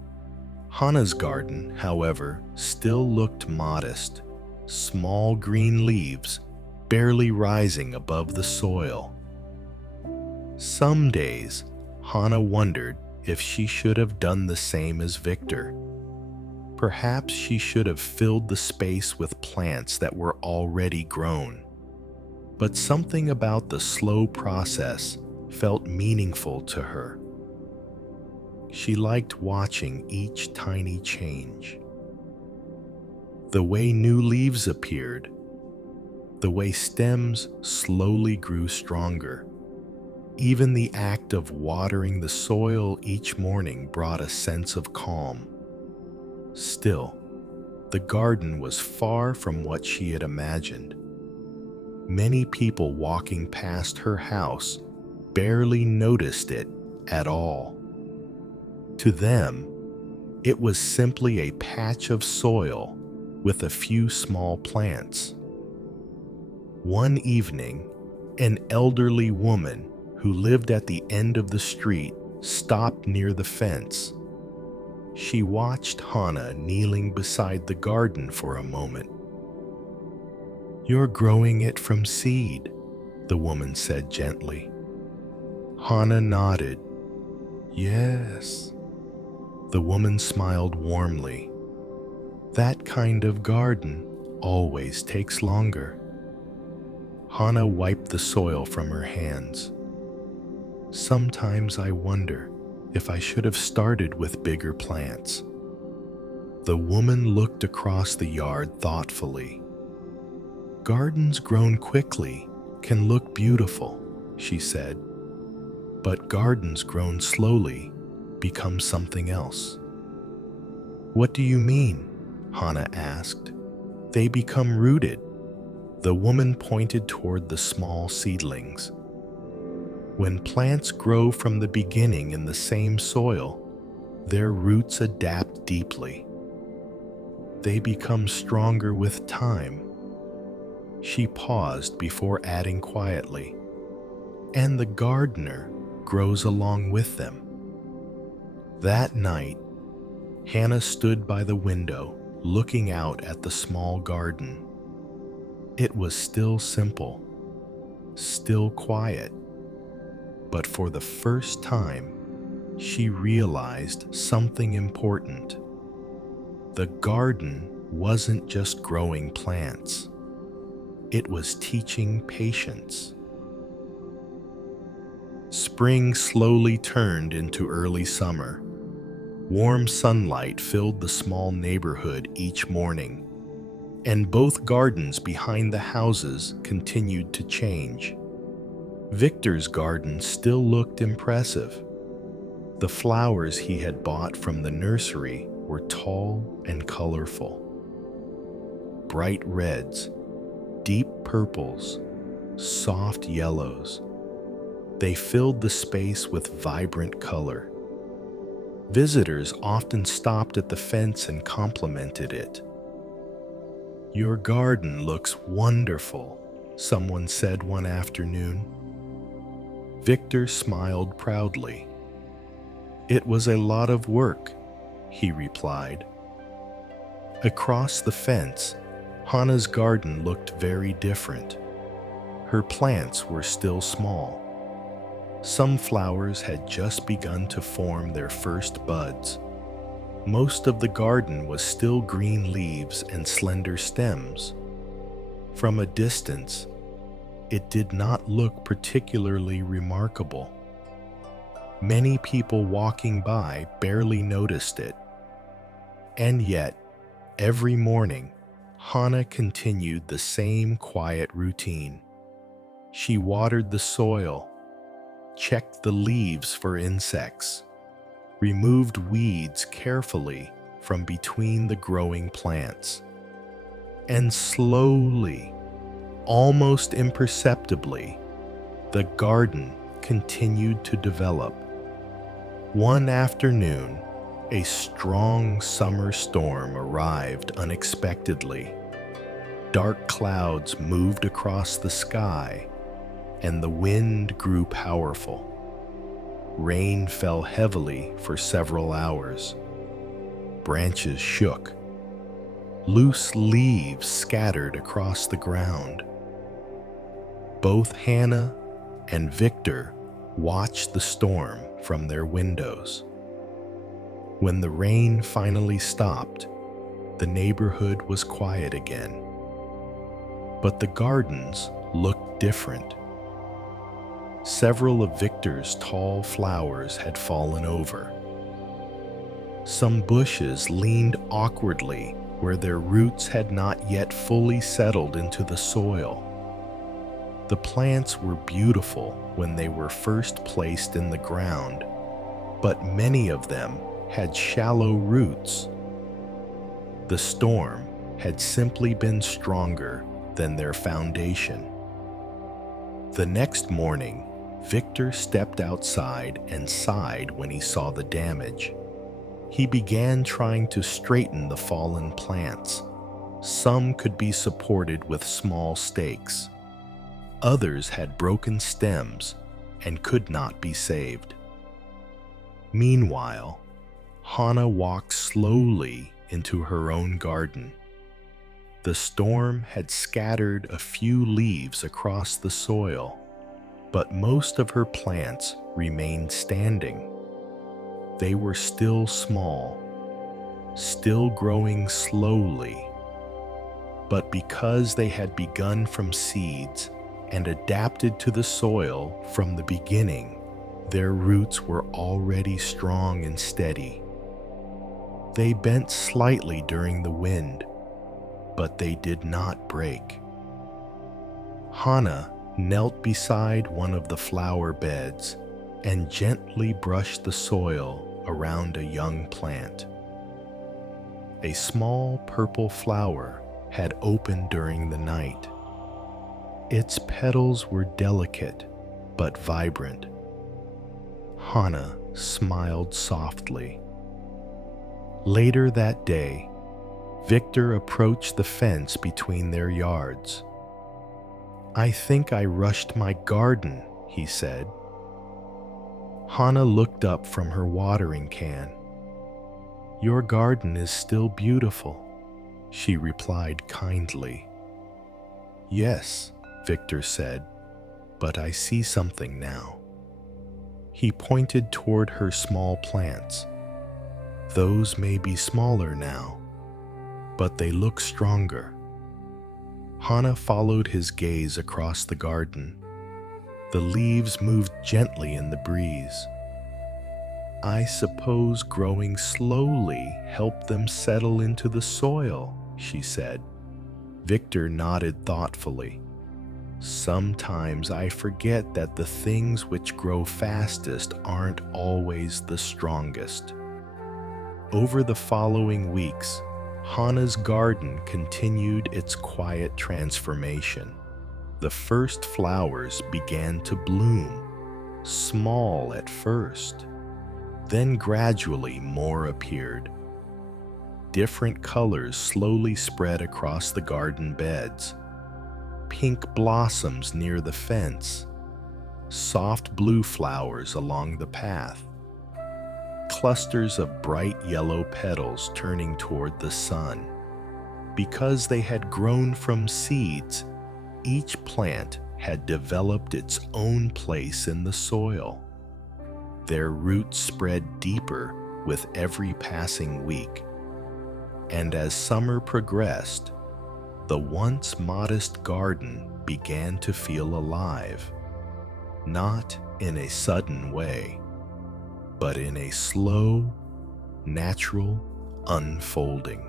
Hannah's garden, however, still looked modest, small green leaves barely rising above the soil. Some days, Hannah wondered if she should have done the same as Victor. Perhaps she should have filled the space with plants that were already grown. But something about the slow process felt meaningful to her. She liked watching each tiny change. The way new leaves appeared, the way stems slowly grew stronger, Even the act of watering the soil each morning brought a sense of calm. Still, the garden was far from what she had imagined. Many people walking past her house barely noticed it at all. To them, it was simply a patch of soil with a few small plants. One evening, an elderly woman who lived at the end of the street stopped near the fence. She watched Hannah kneeling beside the garden for a moment. "You're growing it from seed," the woman said gently. Hannah nodded. "Yes." The woman smiled warmly. "That kind of garden always takes longer." Hannah wiped the soil from her hands. "Sometimes I wonder if I should have started with bigger plants." The woman looked across the yard thoughtfully. "Gardens grown quickly can look beautiful," she said, "but gardens grown slowly become something else." "What do you mean?" Hannah asked. "They become rooted." The woman pointed toward the small seedlings. When plants grow from the beginning in the same soil, their roots adapt deeply. They become stronger with time. She paused before adding quietly, "And the gardener grows along with them." That night, Hannah stood by the window, looking out at the small garden. It was still simple, still quiet, but for the first time, she realized something important. The garden wasn't just growing plants. It was teaching patience. Spring slowly turned into early summer. Warm sunlight filled the small neighborhood each morning, and both gardens behind the houses continued to change. Victor's garden still looked impressive. The flowers he had bought from the nursery were tall and colorful. Bright reds, deep purples, soft yellows. They filled the space with vibrant color. Visitors often stopped at the fence and complimented it. "Your garden looks wonderful," someone said one afternoon. Victor smiled proudly. "It was a lot of work," he replied. Across the fence, Hannah's garden looked very different. Her plants were still small. Some flowers had just begun to form their first buds. Most of the garden was still green leaves and slender stems. From a distance, it did not look particularly remarkable. Many people walking by barely noticed it. And yet, every morning, Hannah continued the same quiet routine. She watered the soil, checked the leaves for insects, removed weeds carefully from between the growing plants, and slowly, almost imperceptibly, the garden continued to develop. One afternoon, a strong summer storm arrived unexpectedly. Dark clouds moved across the sky, and the wind grew powerful. Rain fell heavily for several hours. Branches shook. Loose leaves scattered across the ground. Both Hannah and Victor watched the storm from their windows. When the rain finally stopped, the neighborhood was quiet again. But the gardens looked different. Several of Victor's tall flowers had fallen over. Some bushes leaned awkwardly where their roots had not yet fully settled into the soil. The plants were beautiful when they were first placed in the ground, but many of them had shallow roots. The storm had simply been stronger than their foundation. The next morning, Victor stepped outside and sighed when he saw the damage. He began trying to straighten the fallen plants. Some could be supported with small stakes. Others had broken stems and could not be saved. Meanwhile, Hannah walked slowly into her own garden. The storm had scattered a few leaves across the soil, but most of her plants remained standing. They were still small, still growing slowly, but because they had begun from seeds and adapted to the soil from the beginning, their roots were already strong and steady. They bent slightly during the wind, but they did not break. Hannah knelt beside one of the flower beds and gently brushed the soil around a young plant. A small purple flower had opened during the night. Its petals were delicate but vibrant. Hannah smiled softly. Later that day, Victor approached the fence between their yards. "I think I rushed my garden," he said. Hannah looked up from her watering can. "Your garden is still beautiful," she replied kindly. "Yes," Victor said, "but I see something now." He pointed toward her small plants. "Those may be smaller now, but they look stronger." Hannah followed his gaze across the garden. The leaves moved gently in the breeze. "I suppose growing slowly helped them settle into the soil," she said. Victor nodded thoughtfully. "Sometimes I forget that the things which grow fastest aren't always the strongest." Over the following weeks, Hannah's garden continued its quiet transformation. The first flowers began to bloom, small at first. Then gradually more appeared. Different colors slowly spread across the garden beds. Pink blossoms near the fence, soft blue flowers along the path, clusters of bright yellow petals turning toward the sun. Because they had grown from seeds, each plant had developed its own place in the soil. Their roots spread deeper with every passing week. And as summer progressed, the once modest garden began to feel alive, not in a sudden way, but in a slow, natural unfolding.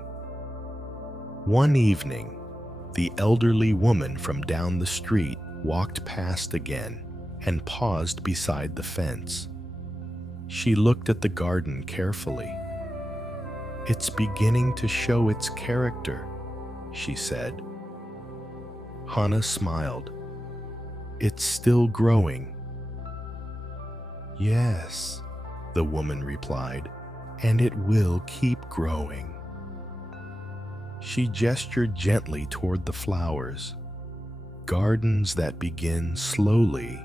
One evening, the elderly woman from down the street walked past again and paused beside the fence. She looked at the garden carefully. "It's beginning to show its character," she said. Hannah smiled. "It's still growing." "Yes," the woman replied, "and it will keep growing." She gestured gently toward the flowers. Gardens that begin slowly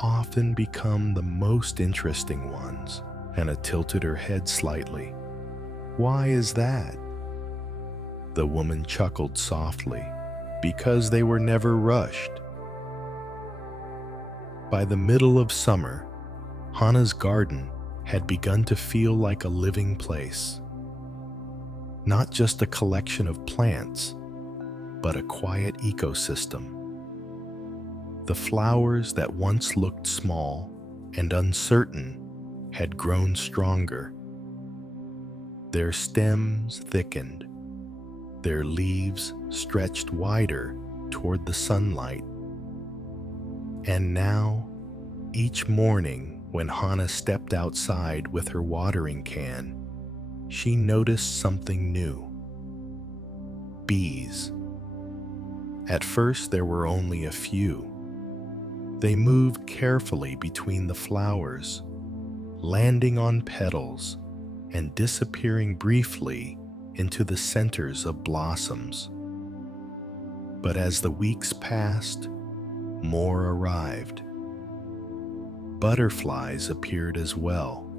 often become the most interesting ones. Hannah tilted her head slightly. "Why is that?" The woman chuckled softly. "Because they were never rushed." By the middle of summer, Hannah's garden had begun to feel like a living place. Not just a collection of plants, but a quiet ecosystem. The flowers that once looked small and uncertain had grown stronger. Their stems thickened, their leaves stretched wider toward the sunlight. And now, each morning when Hannah stepped outside with her watering can, she noticed something new. Bees. At first there were only a few. They moved carefully between the flowers, landing on petals and disappearing briefly into the centers of blossoms. But as the weeks passed, more arrived. Butterflies appeared as well,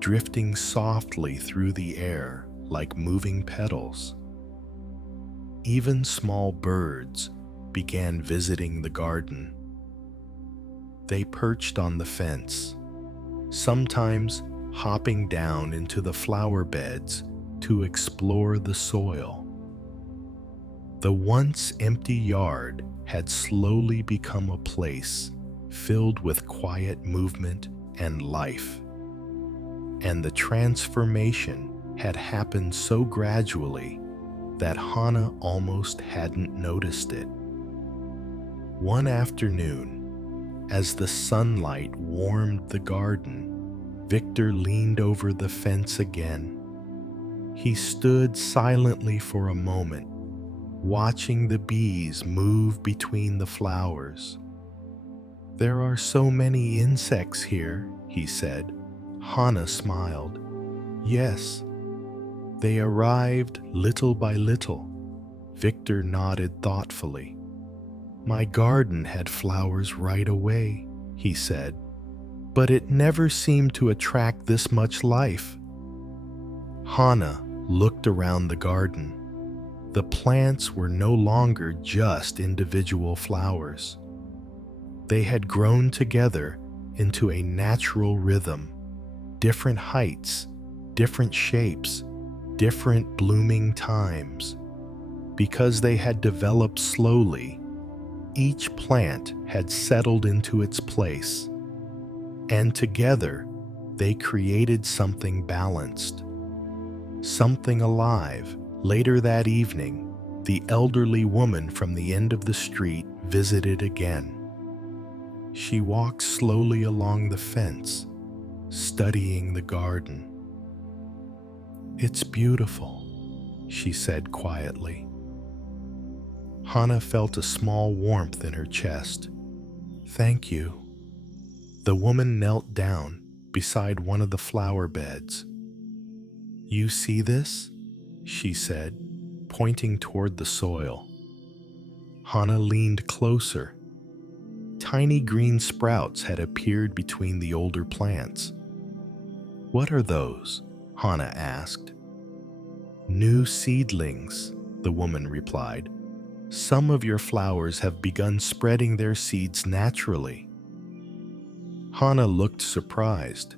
drifting softly through the air like moving petals. Even small birds began visiting the garden. They perched on the fence, sometimes hopping down into the flower beds to explore the soil. The once empty yard had slowly become a place filled with quiet movement and life. And the transformation had happened so gradually that Hannah almost hadn't noticed it. One afternoon, as the sunlight warmed the garden, Victor leaned over the fence again. He stood silently for a moment, watching the bees move between the flowers. "There are so many insects here," he said. Hannah smiled. "Yes, they arrived little by little." Victor nodded thoughtfully. "My garden had flowers right away," he said, "but it never seemed to attract this much life." Hannah looked around the garden. The plants were no longer just individual flowers. They had grown together into a natural rhythm, different heights, different shapes, different blooming times. Because they had developed slowly, each plant had settled into its place, and together they created something balanced, something alive. Later that evening, the elderly woman from the end of the street visited again. She walked slowly along the fence, studying the garden. "It's beautiful," she said quietly. Hannah felt a small warmth in her chest. "Thank you." The woman knelt down beside one of the flower beds. "You see this?" she said, pointing toward the soil. Hannah leaned closer. Tiny green sprouts had appeared between the older plants. "What are those?" Hannah asked. "New seedlings," the woman replied. "Some of your flowers have begun spreading their seeds naturally." Hannah looked surprised.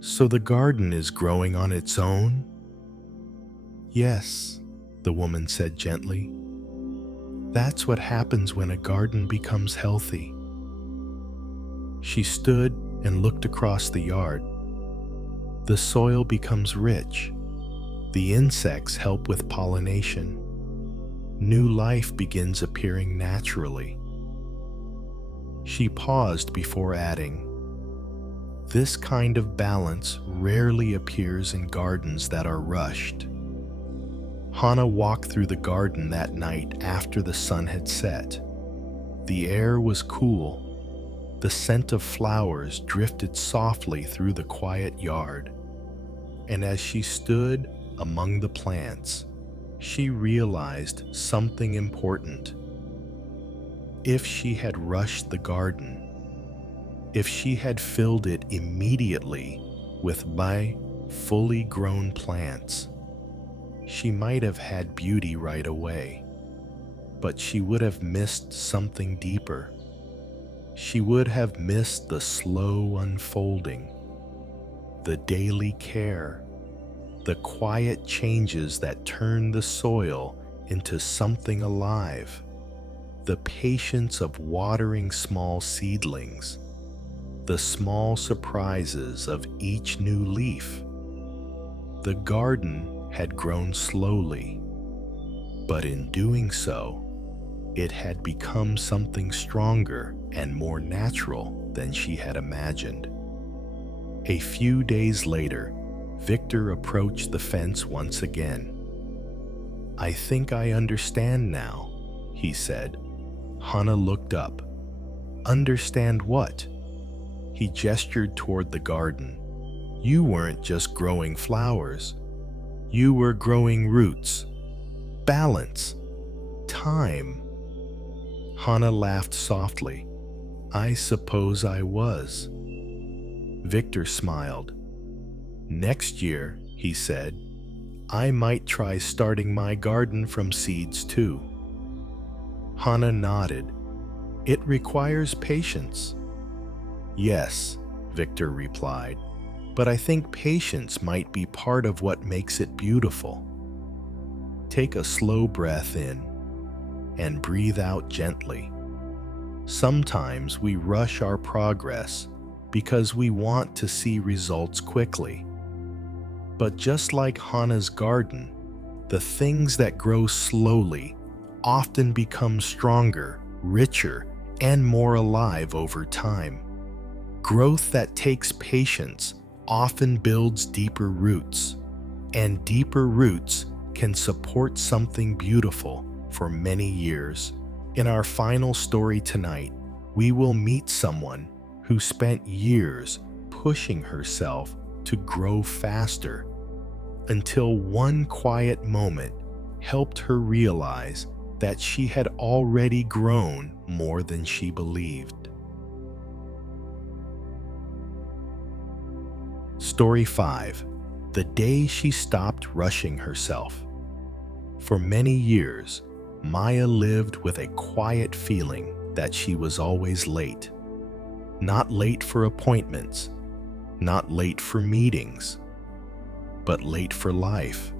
"So the garden is growing on its own?" "Yes," the woman said gently. "That's what happens when a garden becomes healthy." She stood and looked across the yard. The soil becomes rich. The insects help with pollination. New life begins appearing naturally. She paused before adding, "This kind of balance rarely appears in gardens that are rushed." Hannah walked through the garden that night after the sun had set. The air was cool. The scent of flowers drifted softly through the quiet yard. And as she stood among the plants, she realized something important. If she had rushed the garden, if she had filled it immediately with fully grown plants, she might have had beauty right away, but she would have missed something deeper. She would have missed the slow unfolding, the daily care, the quiet changes that turn the soil into something alive, the patience of watering small seedlings, the small surprises of each new leaf. The garden had grown slowly, but in doing so, It had become something stronger and more natural than she had imagined. A few days later, Victor approached the fence once again. "I think I understand now," he said. Hannah looked up. "Understand what?" He gestured toward the garden. "You weren't just growing flowers. You were growing roots, balance, time." Hannah laughed softly. "I suppose I was." Victor smiled. "Next year," he said, "I might try starting my garden from seeds too." Hannah nodded. "It requires patience." "Yes," Victor replied, "but I think patience might be part of what makes it beautiful." Take a slow breath in and breathe out gently. Sometimes we rush our progress because we want to see results quickly. But just like Hannah's garden, the things that grow slowly often become stronger, richer, and more alive over time. Growth that takes patience often builds deeper roots, and deeper roots can support something beautiful for many years. In our final story tonight, we will meet someone who spent years pushing herself to grow faster until one quiet moment helped her realize that she had already grown more than she believed. Story 5. The day she stopped rushing herself. For many years, Maya lived with a quiet feeling that she was always late. Not late for appointments, not late for meetings, but late for life.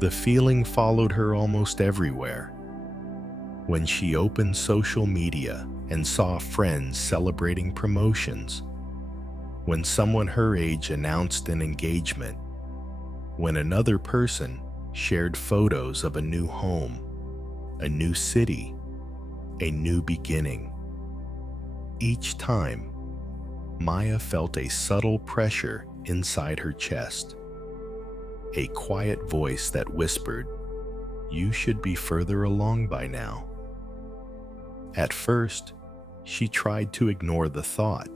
The feeling followed her almost everywhere. When she opened social media and saw friends celebrating promotions, when someone her age announced an engagement, when another person shared photos of a new home, a new city, a new beginning. Each time, Maya felt a subtle pressure inside her chest, a quiet voice that whispered, "You should be further along by now." At first, she tried to ignore the thought,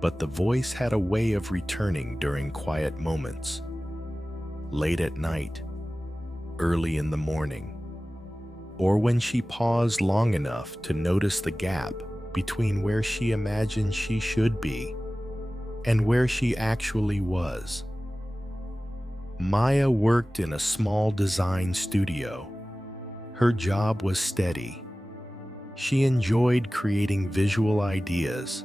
but the voice had a way of returning during quiet moments, late at night, early in the morning, or when she paused long enough to notice the gap between where she imagined she should be and where she actually was. Maya worked in a small design studio. Her job was steady. She enjoyed creating visual ideas,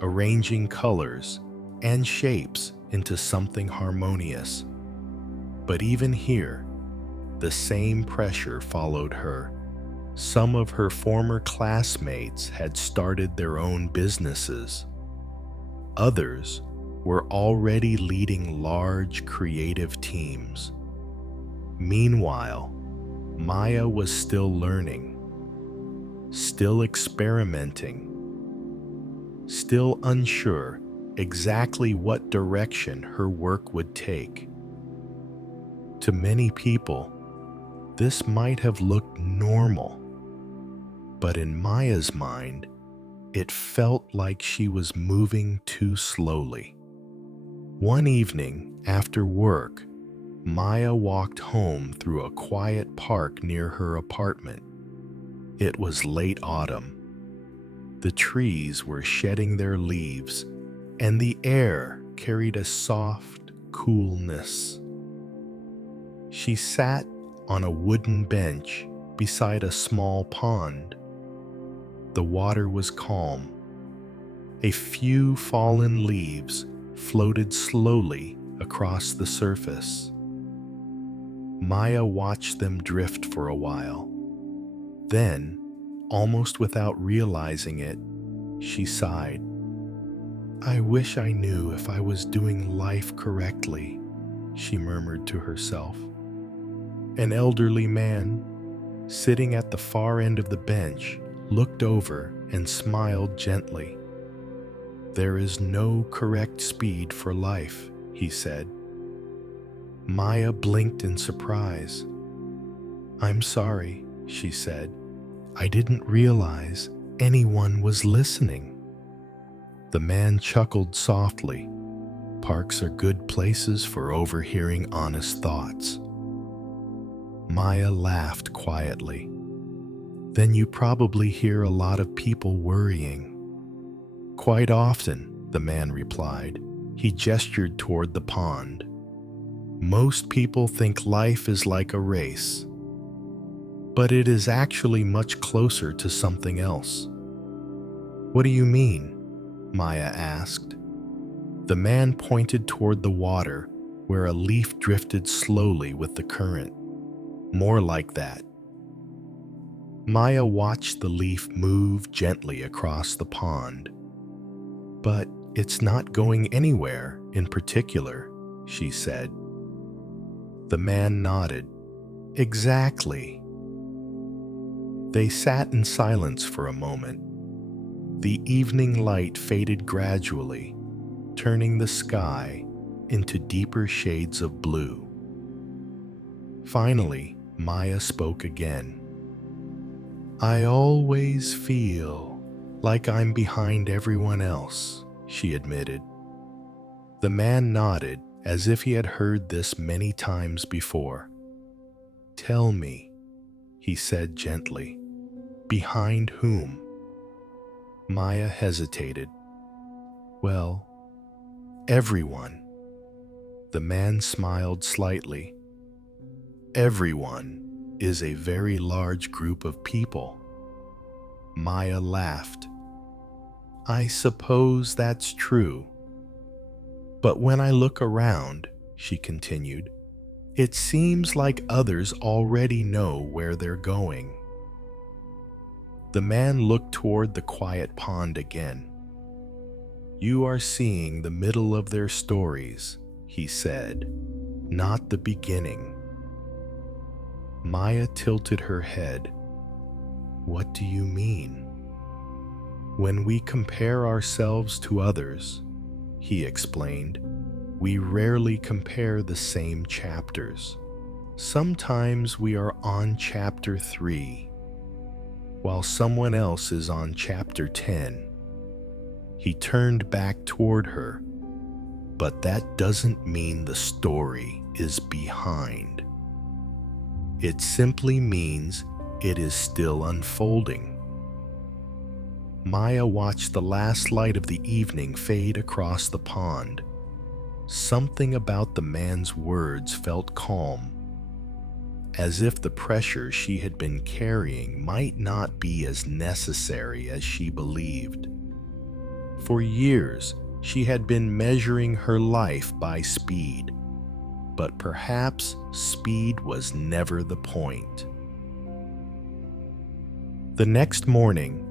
arranging colors and shapes into something harmonious. But even here, the same pressure followed her. Some of her former classmates had started their own businesses. Others were already leading large creative teams. Meanwhile, Maya was still learning, still experimenting, still unsure exactly what direction her work would take. To many people, this might have looked normal, but in Maya's mind, it felt like she was moving too slowly. One evening after work, Maya walked home through a quiet park near her apartment. It was late autumn. The trees were shedding their leaves, and the air carried a soft coolness. She sat on a wooden bench beside a small pond. The water was calm. A few fallen leaves floated slowly across the surface. Maya watched them drift for a while. Then, almost without realizing it, she sighed. "I wish I knew if I was doing life correctly," she murmured to herself. An elderly man, sitting at the far end of the bench, looked over and smiled gently. "There is no correct speed for life," he said. Maya blinked in surprise. "I'm sorry," she said. "I didn't realize anyone was listening." The man chuckled softly. "Parks are good places for overhearing honest thoughts." Maya laughed quietly. "Then you probably hear a lot of people worrying." "Quite often," the man replied. He gestured toward the pond. "Most people think life is like a race, but it is actually much closer to something else." "What do you mean?" Maya asked. The man pointed toward the water, where a leaf drifted slowly with the current. "More like that." Maya watched the leaf move gently across the pond. "But it's not going anywhere in particular," she said. The man nodded. "Exactly." They sat in silence for a moment. The evening light faded gradually, turning the sky into deeper shades of blue. Finally, Maya spoke again. "I always feel like I'm behind everyone else," she admitted. The man nodded as if he had heard this many times before. "Tell me," he said gently, "behind whom?" Maya hesitated. "Well, everyone." The man smiled slightly. "Everyone is a very large group of people." Maya laughed. "I suppose that's true. But when I look around," she continued, "it seems like others already know where they're going." The man looked toward the quiet pond again. "You are seeing the middle of their stories," he said, "not the beginning." Maya tilted her head. "What do you mean?" "When we compare ourselves to others," he explained, "we rarely compare the same chapters. Sometimes we are on chapter 3, while someone else is on chapter 10. He turned back toward her. "But that doesn't mean the story is behind. It simply means it is still unfolding." Maya watched the last light of the evening fade across the pond. Something about the man's words felt calm, as if the pressure she had been carrying might not be as necessary as she believed. For years, she had been measuring her life by speed, but perhaps speed was never the point. The next morning,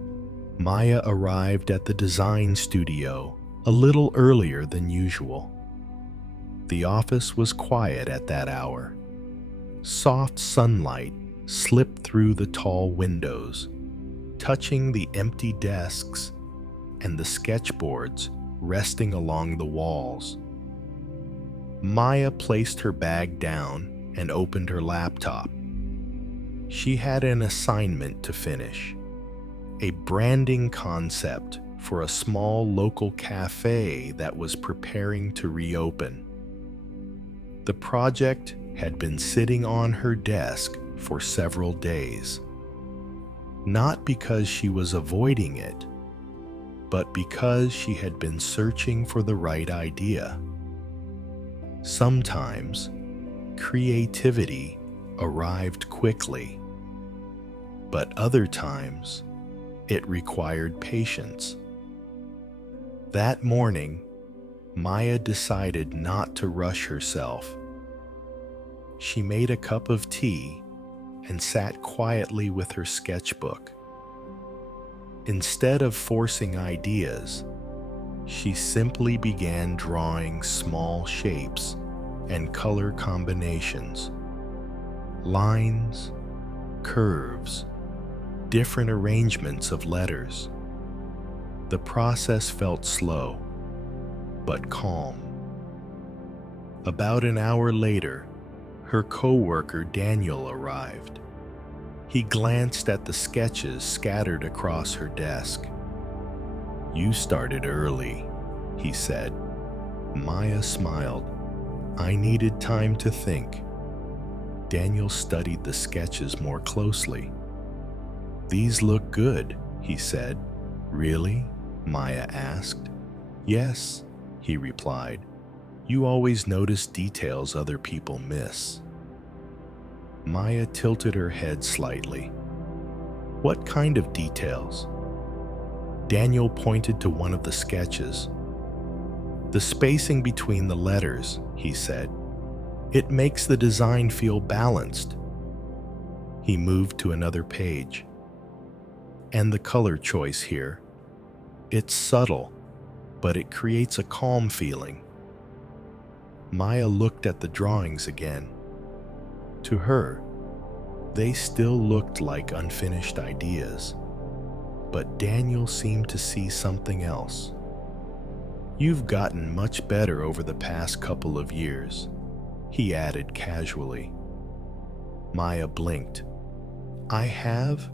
Maya arrived at the design studio a little earlier than usual. The office was quiet at that hour. Soft sunlight slipped through the tall windows, touching the empty desks and the sketchboards resting along the walls. Maya placed her bag down and opened her laptop. She had an assignment to finish, a branding concept for a small local cafe that was preparing to reopen. The project had been sitting on her desk for several days, not because she was avoiding it, but because she had been searching for the right idea. Sometimes, creativity arrived quickly, but other times, it required patience. That morning, Maya decided not to rush herself. She made a cup of tea and sat quietly with her sketchbook. Instead of forcing ideas, she simply began drawing small shapes and color combinations, lines, curves, different arrangements of letters. The process felt slow, but calm. About an hour later, her co-worker Daniel arrived. He glanced at the sketches scattered across her desk. "You started early," he said. Maya smiled. "I needed time to think." Daniel studied the sketches more closely. "These look good," he said. "Really?" Maya asked. "Yes," he replied. "You always notice details other people miss." Maya tilted her head slightly. "What kind of details?" Daniel pointed to one of the sketches. "The spacing between the letters," he said. "It makes the design feel balanced." He moved to another page. "And the color choice here. It's subtle, but it creates a calm feeling." Maya looked at the drawings again. To her, they still looked like unfinished ideas, but Daniel seemed to see something else. "You've gotten much better over the past couple of years," he added casually. Maya blinked. "I have?"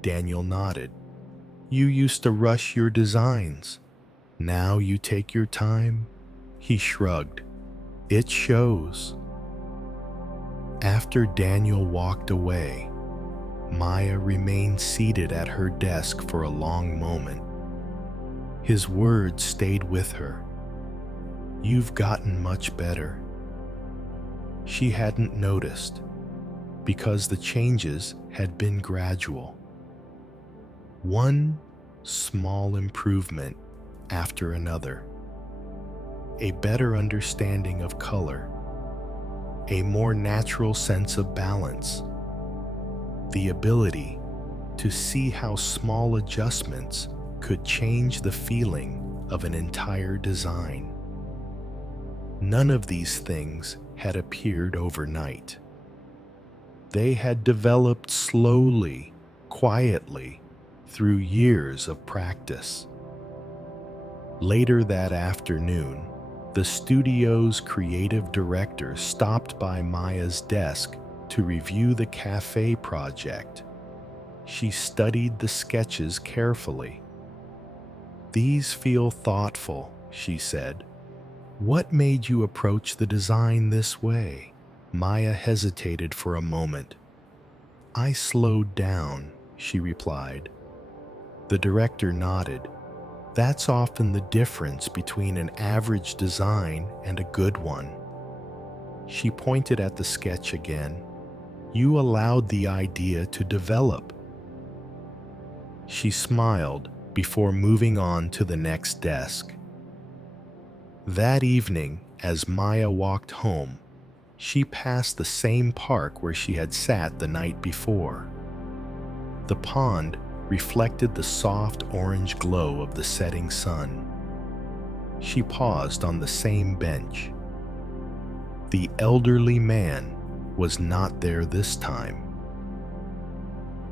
Daniel nodded. "You used to rush your designs. Now you take your time?" He shrugged. "It shows." After Daniel walked away, Maya remained seated at her desk for a long moment. His words stayed with her. "You've gotten much better." She hadn't noticed, because the changes had been gradual. One small improvement after another. A better understanding of color, a more natural sense of balance, the ability to see how small adjustments could change the feeling of an entire design. None of these things had appeared overnight. They had developed slowly, quietly, through years of practice. Later that afternoon, the studio's creative director stopped by Maya's desk to review the cafe project. She studied the sketches carefully. "These feel thoughtful," she said. "What made you approach the design this way?" Maya hesitated for a moment. "I slowed down," she replied. The director nodded. "That's often the difference between an average design and a good one." She pointed at the sketch again. "You allowed the idea to develop." She smiled before moving on to the next desk. That evening, as Maya walked home, she passed the same park where she had sat the night before. The pond reflected the soft orange glow of the setting sun. She paused on the same bench. The elderly man was not there this time,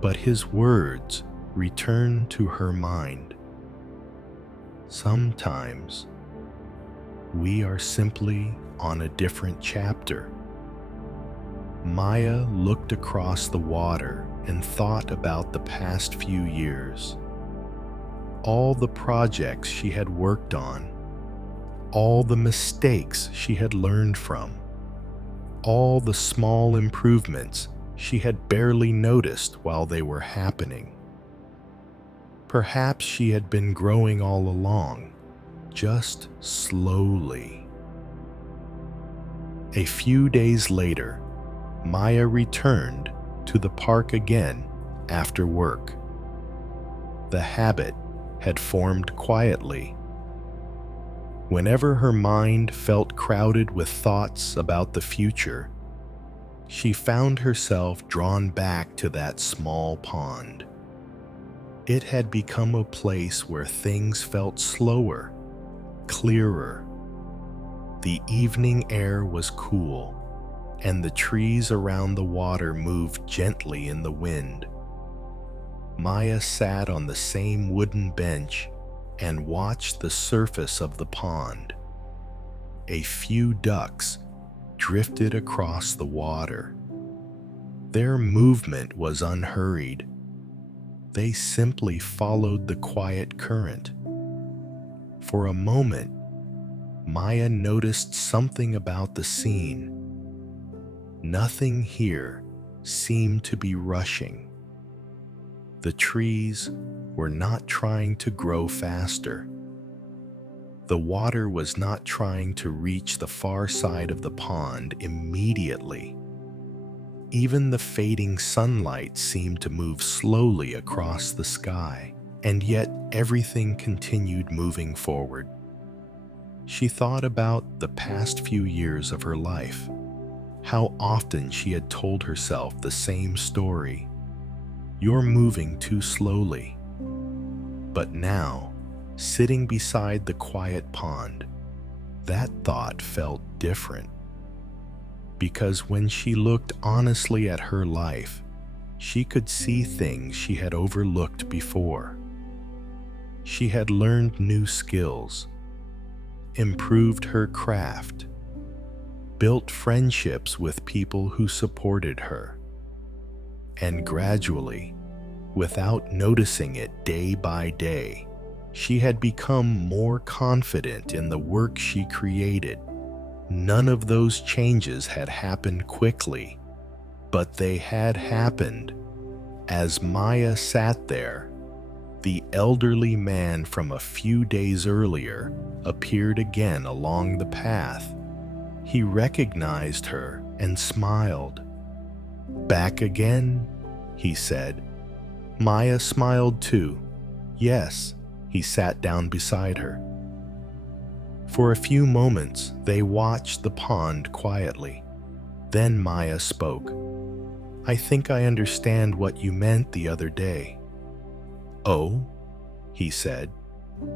but his words returned to her mind. Sometimes we are simply on a different chapter. Maya looked across the water and thought about the past few years. All the projects she had worked on, all the mistakes she had learned from, all the small improvements she had barely noticed while they were happening. Perhaps she had been growing all along, just slowly. A few days later, Maya returned to the park again after work. The habit had formed quietly. Whenever her mind felt crowded with thoughts about the future, she found herself drawn back to that small pond. It had become a place where things felt slower, clearer. The evening air was cool, and the trees around the water moved gently in the wind. Maya sat on the same wooden bench and watched the surface of the pond. A few ducks drifted across the water. Their movement was unhurried. They simply followed the quiet current. For a moment, Maya noticed something about the scene. Nothing here seemed to be rushing. The trees were not trying to grow faster. The water was not trying to reach the far side of the pond immediately. Even the fading sunlight seemed to move slowly across the sky, and yet everything continued moving forward. She thought about the past few years of her life, how often she had told herself the same story. You're moving too slowly. But now, sitting beside the quiet pond, that thought felt different. Because when she looked honestly at her life, she could see things she had overlooked before. She had learned new skills, improved her craft, built friendships with people who supported her, and gradually, without noticing it day by day, she had become more confident in the work she created. None of those changes had happened quickly, but they had happened. As Maya sat there, the elderly man from a few days earlier appeared again along the path. He recognized her and smiled. "Back again?" he said. Maya smiled too. "Yes." He sat down beside her. For a few moments, they watched the pond quietly. Then Maya spoke. "I think I understand what you meant the other day." "Oh?" he said.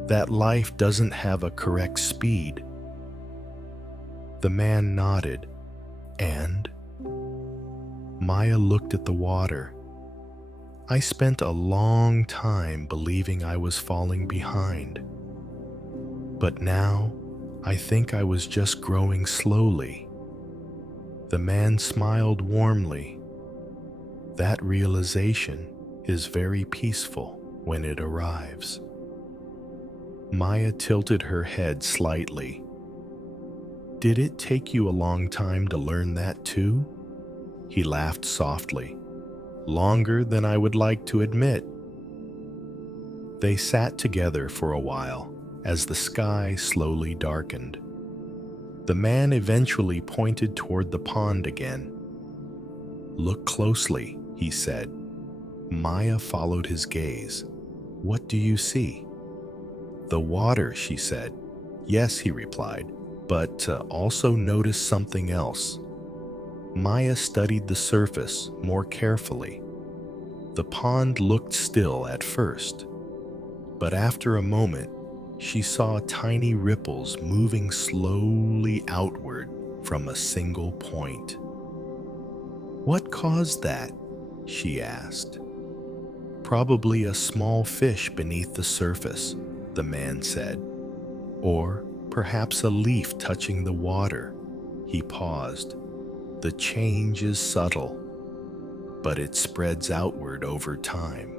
"That life doesn't have a correct speed." The man nodded. "And?" Maya looked at the water. "I spent a long time believing I was falling behind. But now, I think I was just growing slowly." The man smiled warmly. "That realization is very peaceful when it arrives." Maya tilted her head slightly. "Did it take you a long time to learn that too?" He laughed softly. "Longer than I would like to admit." They sat together for a while as the sky slowly darkened. The man eventually pointed toward the pond again. "Look closely," he said. Maya followed his gaze. "What do you see?" "The water," she said. "Yes," he replied, "but also notice something else." Maya studied the surface more carefully. The pond looked still at first, but after a moment, she saw tiny ripples moving slowly outward from a single point. "What caused that?" she asked. "Probably a small fish beneath the surface," the man said. "Or perhaps a leaf touching the water." He paused. "The change is subtle, but it spreads outward over time."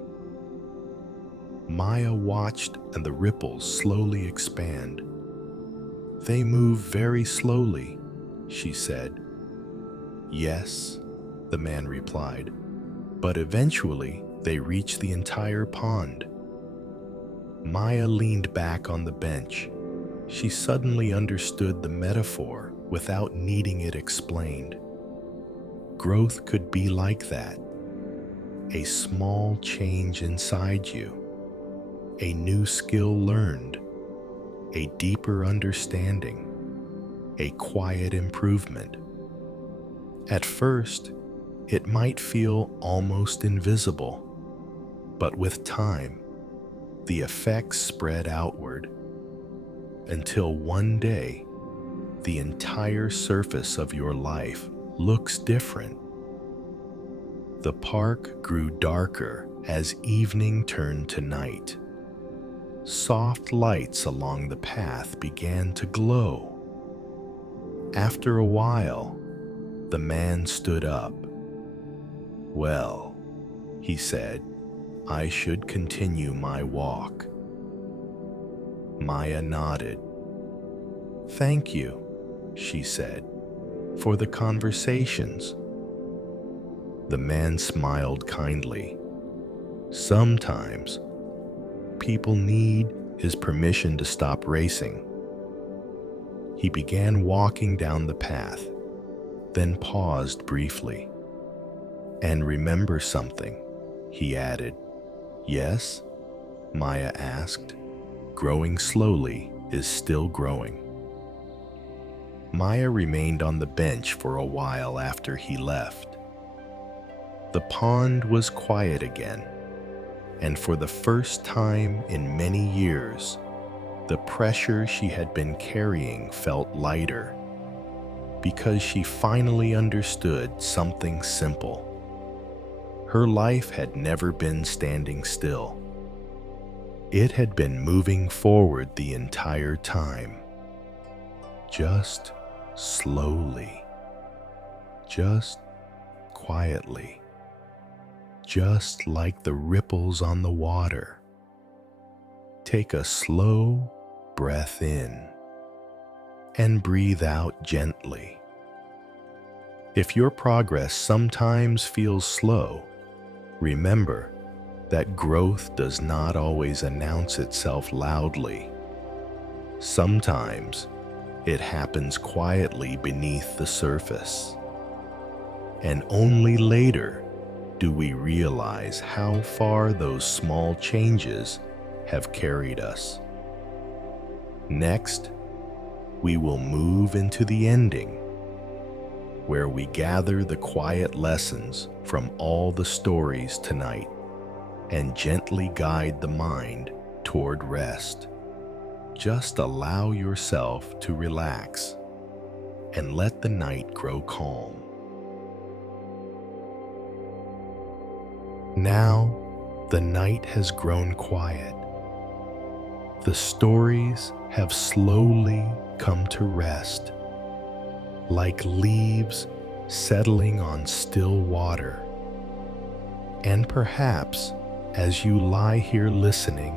Maya watched and the ripples slowly expand. "They move very slowly," she said. "Yes," the man replied, "but eventually they reach the entire pond." Maya leaned back on the bench. She suddenly understood the metaphor without needing it explained. Growth could be like that. A small change inside you. A new skill learned. A deeper understanding. A quiet improvement. At first, it might feel almost invisible, but with time, the effects spread outward until one day, the entire surface of your life looks different. The park grew darker as evening turned to night. Soft lights along the path began to glow. After a while, the man stood up. "Well," he said, "I should continue my walk." Maya nodded. "Thank you," she said, "for the conversations." The man smiled kindly. "Sometimes, people need his permission to stop racing." He began walking down the path, then paused briefly. "And remember something," he added. "Yes?" Maya asked. "Growing slowly is still growing." Maya remained on the bench for a while after he left. The pond was quiet again, and for the first time in many years, the pressure she had been carrying felt lighter, because she finally understood something simple. Her life had never been standing still. It had been moving forward the entire time, just slowly, just quietly, just like the ripples on the water. Take a slow breath in and breathe out gently. If your progress sometimes feels slow, remember that growth does not always announce itself loudly. Sometimes it happens quietly beneath the surface, and only later do we realize how far those small changes have carried us. Next, we will move into the ending, where we gather the quiet lessons from all the stories tonight and gently guide the mind toward rest. Just allow yourself to relax and let the night grow calm. Now, the night has grown quiet. The stories have slowly come to rest, like leaves settling on still water. And perhaps, as you lie here listening,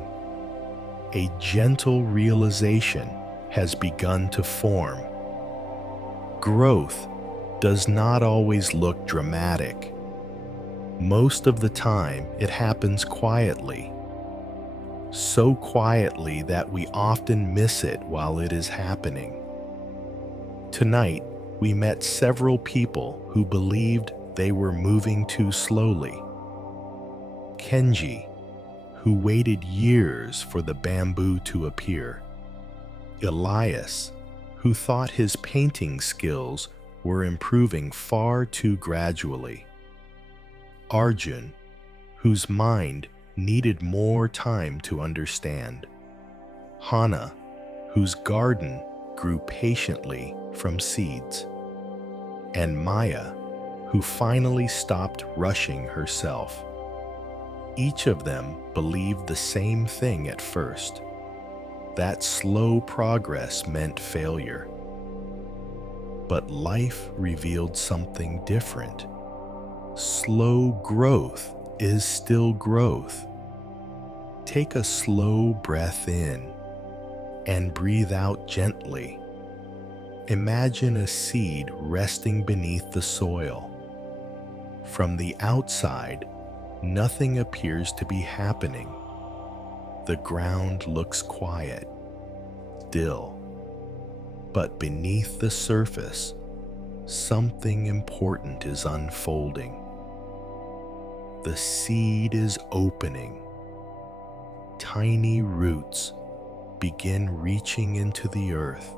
a gentle realization has begun to form. Growth does not always look dramatic. Most of the time, it happens quietly. So quietly that we often miss it while it is happening. Tonight, we met several people who believed they were moving too slowly. Kenji, who waited years for the bamboo to appear. Elias, who thought his painting skills were improving far too gradually. Arjun, whose mind needed more time to understand. Hana, whose garden grew patiently from seeds. And Maya, who finally stopped rushing herself. Each of them believed the same thing at first, that slow progress meant failure. But life revealed something different. Slow growth is still growth. Take a slow breath in and breathe out gently. Imagine a seed resting beneath the soil. From the outside, nothing appears to be happening. The ground looks quiet, still. But beneath the surface, something important is unfolding. The seed is opening. Tiny roots begin reaching into the earth,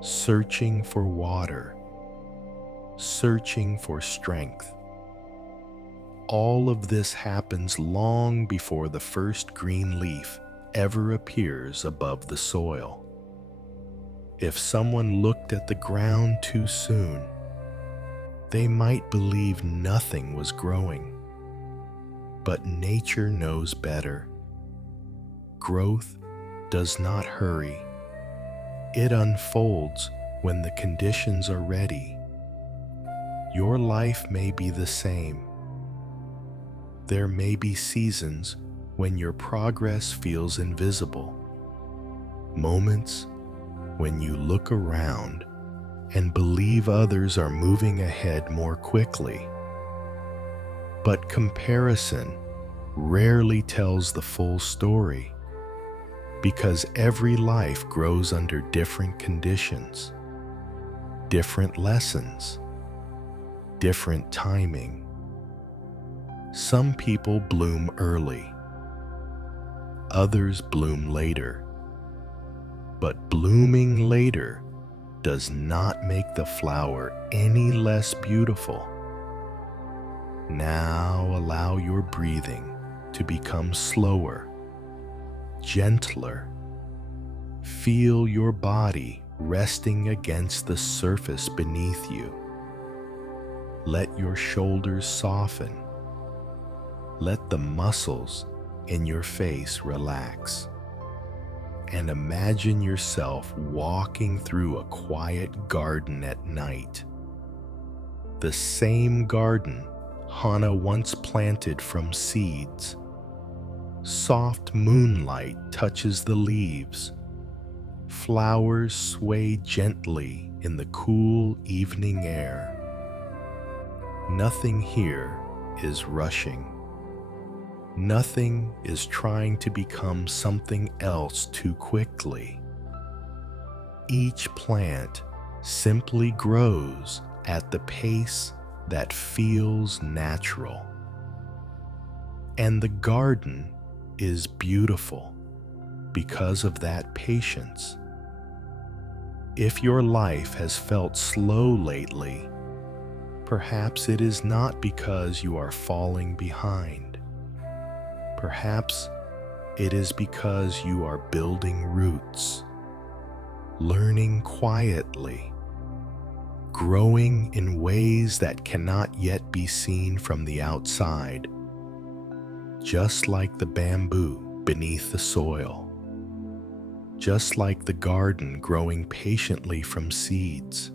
searching for water, searching for strength. All of this happens long before the first green leaf ever appears above the soil. If someone looked at the ground too soon, They might believe nothing was growing, but nature knows better. Growth does not hurry. It unfolds when the conditions are ready. Your life may be the same. There may be seasons when your progress feels invisible, moments when you look around and believe others are moving ahead more quickly. But comparison rarely tells the full story, because every life grows under different conditions, different lessons, different timing. Some people bloom early, others bloom later. But blooming later does not make the flower any less beautiful. Now allow your breathing to become slower, gentler. Feel your body resting against the surface beneath you. Let your shoulders soften. Let the muscles in your face relax. And imagine yourself walking through a quiet garden at night. The same garden Hana once planted from seeds. Soft moonlight touches the leaves. Flowers sway gently in the cool evening air. Nothing here is rushing. Nothing is trying to become something else too quickly. Each plant simply grows at the pace that feels natural. And the garden is beautiful because of that patience. If your life has felt slow lately, perhaps it is not because you are falling behind. Perhaps it is because you are building roots, learning quietly, growing in ways that cannot yet be seen from the outside, just like the bamboo beneath the soil, just like the garden growing patiently from seeds,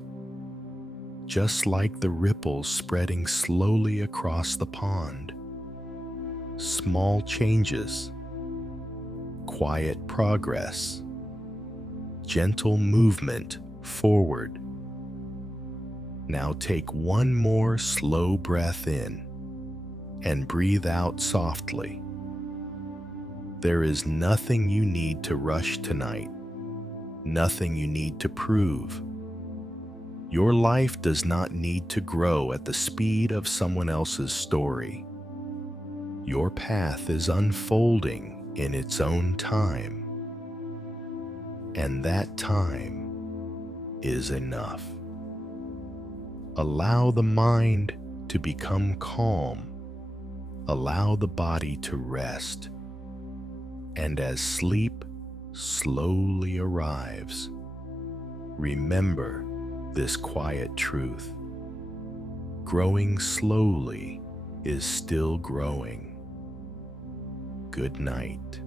just like the ripples spreading slowly across the pond. Small changes, quiet progress, gentle movement forward. Now take one more slow breath in and breathe out softly. There is nothing you need to rush tonight, nothing you need to prove. Your life does not need to grow at the speed of someone else's story. Your path is unfolding in its own time, and that time is enough. Allow the mind to become calm. Allow the body to rest. And as sleep slowly arrives, remember this quiet truth. Growing slowly is still growing. Good night.